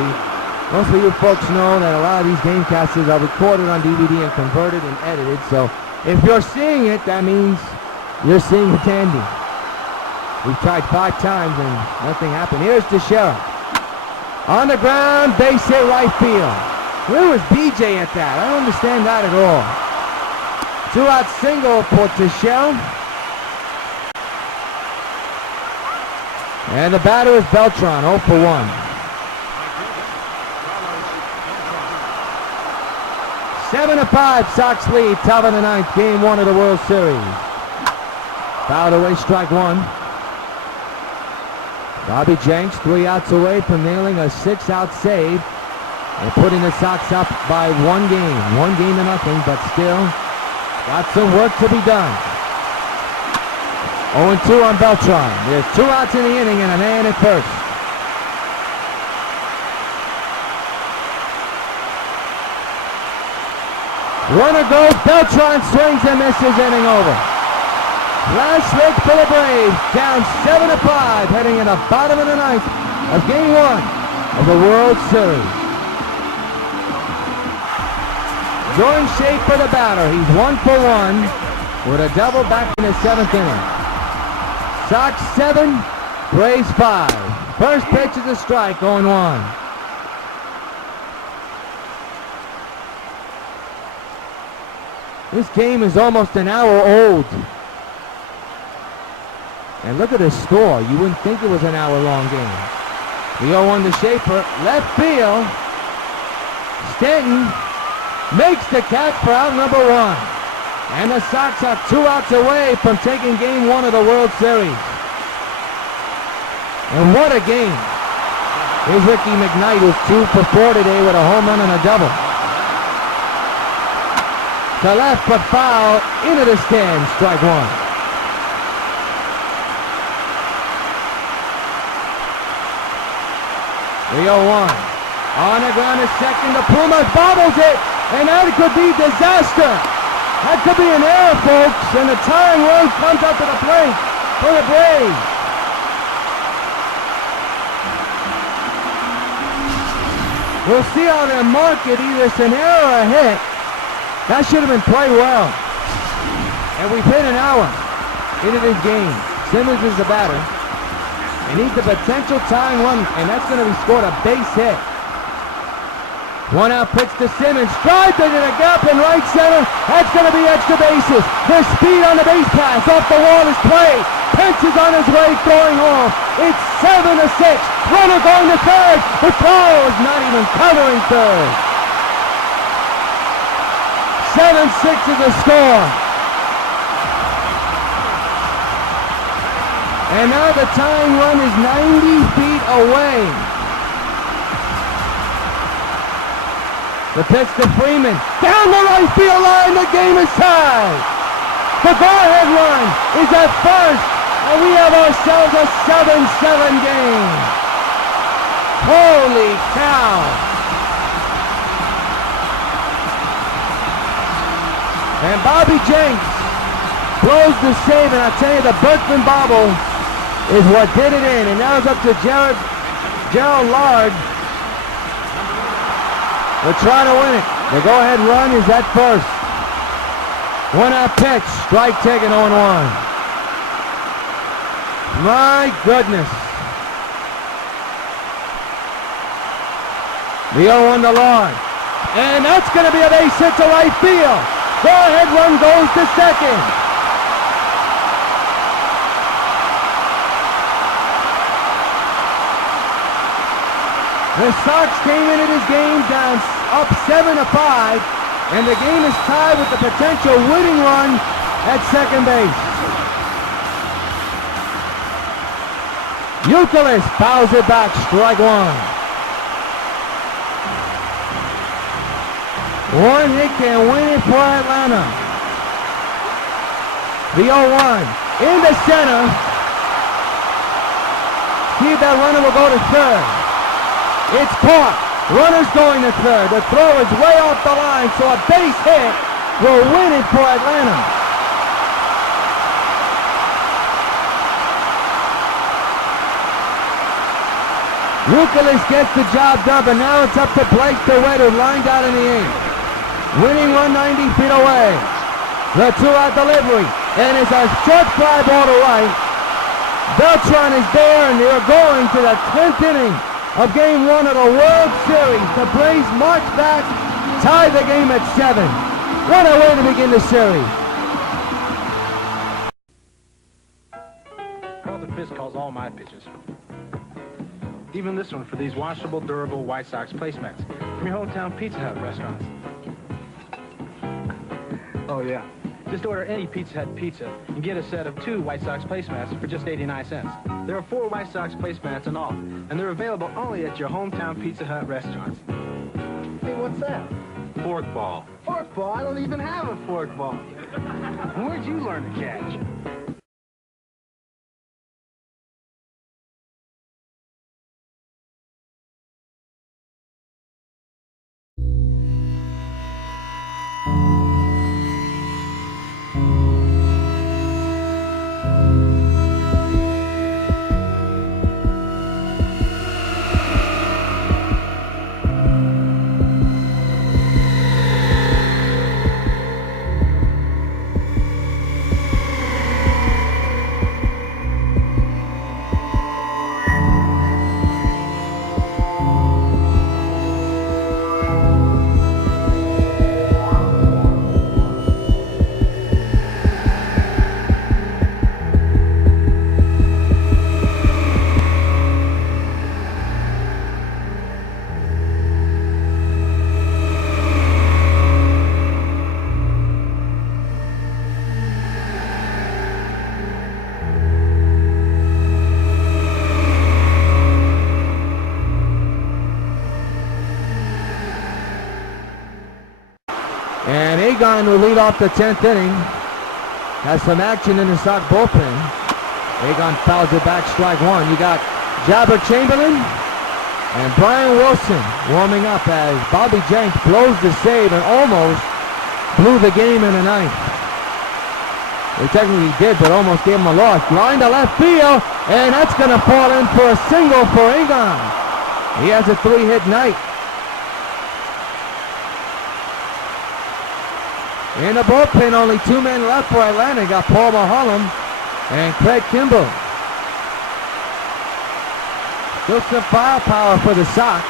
Most of you folks know that a lot of these gamecasts are recorded on DVD and converted and edited, so if you're seeing it, that means you're seeing it handy. We've tried 5 times and nothing happened. Here's Teixeira. On the ground, base hit right field. Where was BJ at that? I don't understand that at all. 2-out single for Teixeira. And the batter is Beltran, 0 for 1. 7-5, Sox lead, top of the 9th, Game 1 of the World Series. Fouled away, strike 1. Bobby Jenks 3 outs away from nailing a 6-out save and putting the Sox up by 1 game. 1 game to nothing, but still got some work to be done. 0-2 on Beltran. There's 2 outs in the inning and a man at first. Runner goes, Beltran swings and misses, inning over. Last lick for the Braves, down 7-5, heading in the bottom of the 9th of Game 1 of the World Series. Jordan Schaefer, the batter, he's 1 for 1 with a double back in the 7th inning. Sox 7, Braves 5. First pitch is a strike, 0-1. This game is almost an hour old. And look at the score. You wouldn't think it was an hour-long game. The 0-1 to Schaefer. Left field. Stanton makes the catch for out number 1. And the Sox are 2 outs away from taking Game 1 of the World Series. And what a game. Here's Ricky McKnight, who's 2 for 4 today with a home run and a double. To left, but foul, into the stand, strike 1. The 0-1. On the ground to second, the Pumas bobbles it, and that could be disaster. That could be an error, folks, and the tying run comes up to the plate for the Braves. We'll see how they mark it, either it's an error or a hit. That should have been played well. And we've hit an hour into this game. Simmons is the batter. And he's the potential tying run, and that's going to be scored a base hit. 1 out pitch to Simmons. Drives into the gap in right center. That's going to be extra bases. There's speed on the base pass. Off the wall is Clay. Pence is on his way, throwing home. It's 7-6. Runner going to third. The throw is not even covering third. 7-6 is the score. And now the tying run is 90 feet away. The pitch to Freeman. Down the right field line, the game is tied. The go-ahead run is at first, and we have ourselves a 7-7 game. Holy cow. And Bobby Jenks blows the save, and I tell you, the Berkman bobble is what did it in. And now it's up to Gerald Lard. They're trying to win it. The go-ahead run is at first. 1-out pitch, strike taken, 0-1. My goodness. The 0-1 to Lard. And that's going to be a base hit to right field. Go-ahead run goes to second. The Sox came into this game down up 7-5, and the game is tied with the potential winning run at second base. Youkilis fouls it back, strike one. One hit can win it for Atlanta. The 0-1 into center. See if that runner will go to third. It's caught. Runner's going to third. The throw is way off the line, so a base hit will win it for Atlanta. Youkilis gets the job done, but now it's up to Blake DeWitt, who lined out in the eighth. Winning run 90 feet away. The 2-out delivery, and it's a short fly ball to right. Beltran is there, and they're going to the 10th inning of Game 1 of the World Series. The Braves march back, tie the game at 7. What a way to begin the series. Carlton Fisk calls all my pitches. Even this one for these washable, durable White Sox placemats from your hometown Pizza Hut restaurant. Oh, yeah. Just order any Pizza Hut pizza and get a set of 2 White Sox placemats for just 89 cents. There are 4 White Sox placemats in all, and they're available only at your hometown Pizza Hut restaurants. Hey, what's that? Forkball. Forkball? I don't even have a forkball. Where'd you learn to catch? And Egon will lead off the 10th inning. Has some action in the Sox bullpen. Egon fouls it back, strike one. You got Jabber Chamberlain and Brian Wilson warming up as Bobby Jenks blows the save and almost blew the game in the ninth. He technically did, but almost gave him a loss. Line to left field, and that's going to fall in for a single for Egon. He has a 3-hit night. In the bullpen, only 2 men left for Atlanta. You got Paul Mulholland and Craig Kimball. Still some firepower for the Sox.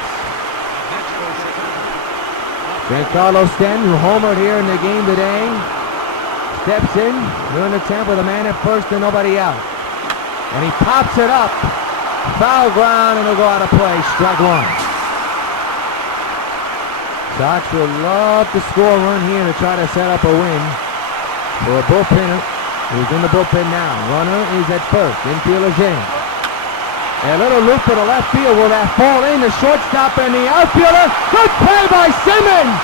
Giancarlo Stanton, who homered here in the game today, steps in during the 10th with a man at first and nobody out. And he pops it up. Foul ground, and it'll go out of play. Strike one. Sox would love to score a run here to try to set up a win for a bullpen who's in the bullpen now. Runner is at first. Infield is in. A little loop to the left field. Will that fall in? The shortstop and the outfielder. Good play by Simmons.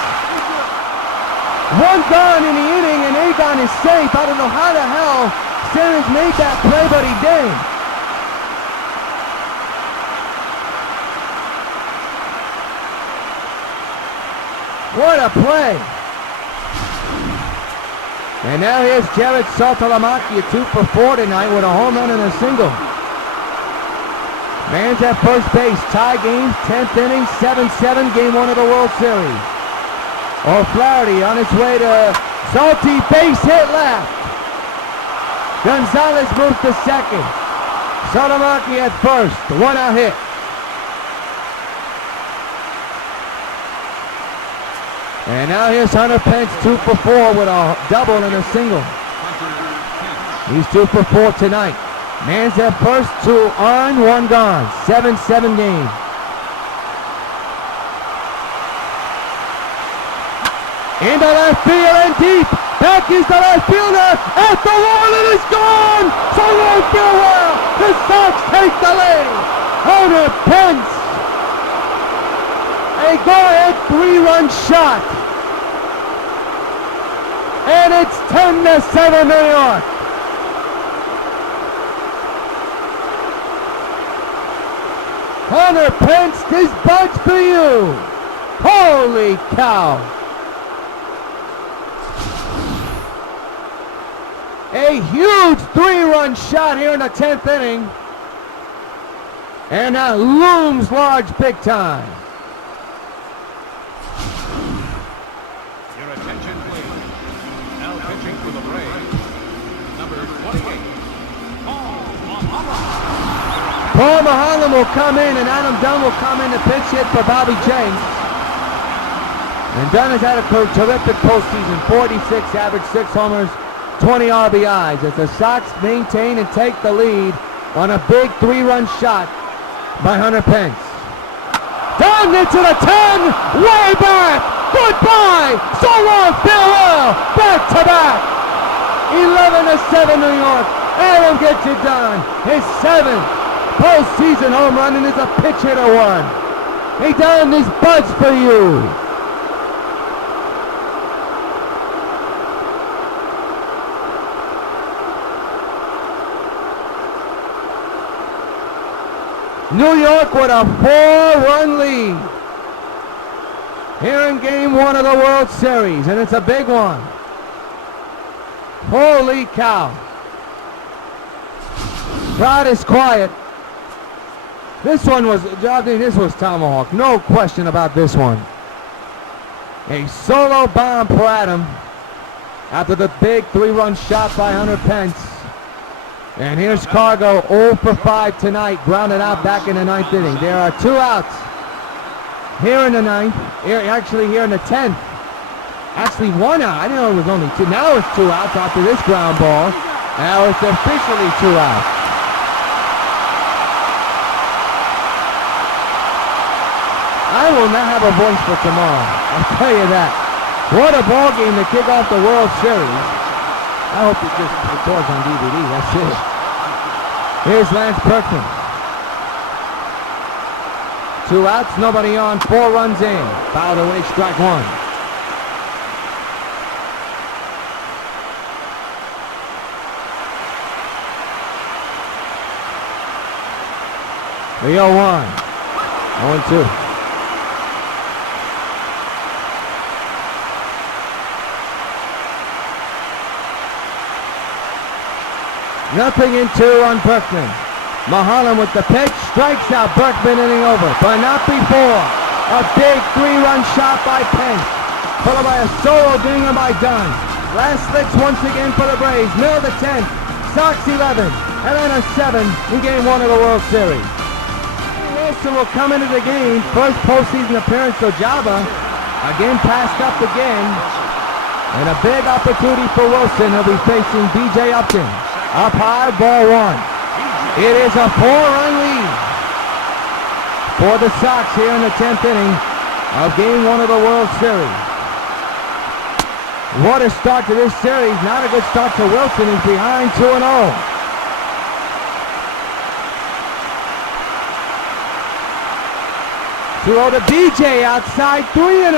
One gone in the inning, and Agon is safe. I don't know how the hell Simmons made that play, but he did. What a play. And now here's Jared Saltalamacchia, 2 for 4 tonight with a home run and a single. Man's at first base, tie game, 10th inning, 7-7, game 1 of the World Series. O'Flaherty on his way to Salty, base hit left. Gonzalez moves to second. Saltalamacchia at first, 1-out hit. And now here's Hunter Pence, 2 for 4 with a double and a single. He's 2 for 4 tonight. Man's at first, 2 on, 1 gone. 7-7 game. Into left field and deep. Back is the left fielder at the wall and it's gone. So won't go well. The Sox take the lead. Hunter Pence. A go-ahead 3-run shot. And it's 10-7 New York. Hunter Pence, this bunch for you. Holy cow. A huge 3-run shot here in the 10th inning. And that looms large big time. Your attention, please. Now pitching for the Braves, number 28, Paul Maholm will come in and Adam Dunn will come in to pitch hit for Bobby Jenks. And Dunn has had a terrific postseason, 46, average 6 homers, 20 RBIs as the Sox maintain and take the lead on a big 3-run shot by Hunter Pence. Down into the 10, way back, goodbye, so long, farewell, back to back. 11-7 New York, Adam gets it done, his 7th postseason home run and is a pitch hitter 1. He done this buzz for you. New York with a 4-run lead here in game 1 of the World Series, and it's a big one. Holy cow. Crowd is quiet. This one was, this was tomahawk, no question about this one. A solo bomb for Adam after the big 3-run shot by Hunter Pence. And here's Cargo, 0 for 5 tonight, grounded out back in the 9th inning. There are 2 outs here in the 9th, actually here in the 10th. Actually 1 out, I didn't know it was only 2. Now it's 2 outs after this ground ball. Now it's officially 2 outs. I will not have a voice for tomorrow, I'll tell you that. What a ball game to kick off the World Series. I hope it just records on DVD, that's it. Here's Lance Berkman. 2 outs, nobody on, 4 runs in. Fouled away, strike 1. The 0-1. 0-2. Nothing in 2 on Berkman. Maholm with the pitch, strikes out Berkman, inning over, but not before. A big 3-run shot by Pence, followed by a solo dinger by Dunn. Last licks once again for the Braves. Middle of the 10th, Sox 11, Atlanta 7 in game 1 of the World Series. Wilson will come into the game, first postseason appearance for Java. Again passed up again, and a big opportunity for Wilson. He'll be facing B.J. Upton. Up high, ball 1. It is a 4-run lead for the Sox here in the 10th inning of game 1 of the World Series. What a start to this series. Not a good start to Wilson. He's behind 2-0. 2-0 to BJ outside, 3-0.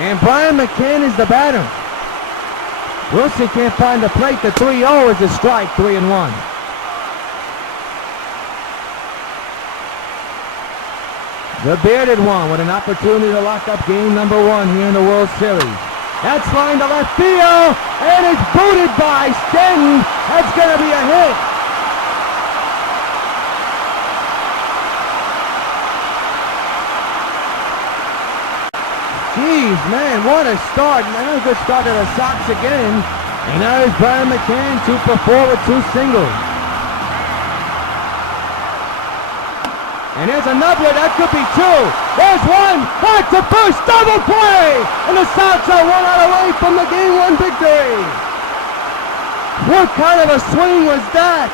And Brian McCann is the batter. Wilson can't find the plate. The 3-0 is a strike, 3-1. The bearded one with an opportunity to lock up game number 1 here in the World Series. That's line to left field, and it's booted by Stanton. That's going to be a hit. Jeez, man, what a start. Man, a good start to the Sox again. And now there's Brian McCann, 2 for 4 with 2 singles. And there's another, that could be 2. There's 1, back to first, double play! And the Sox are 1 out away from the Game 1 victory. What kind of a swing was that?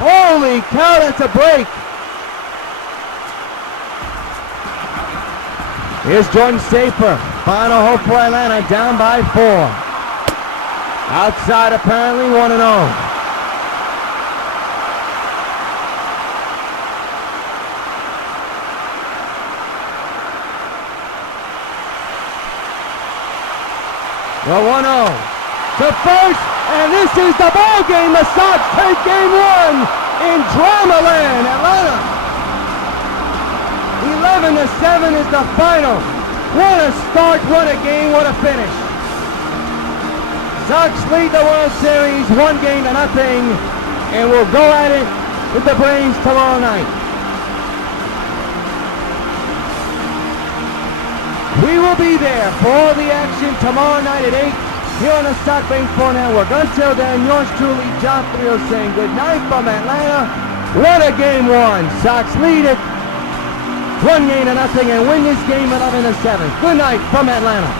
Holy cow, that's a break. Here's Jordan Safer. Final hope for Atlanta, down by 4. Outside apparently 1-0. The 1-0 to first, and this is the ball game. The Sox take game 1 in Dramaland, Atlanta. 11-7 is the final. What a start, what a game, what a finish. Sox lead the World Series 1-0, and we'll go at it with the Braves tomorrow night. We will be there for all the action tomorrow night at 8 here on the Sox Baseball Network. Until then, yours truly, John Rios, saying good night from Atlanta. What a game 1. Sox lead it 1-0 and win this game 11-7. Good night from Atlanta.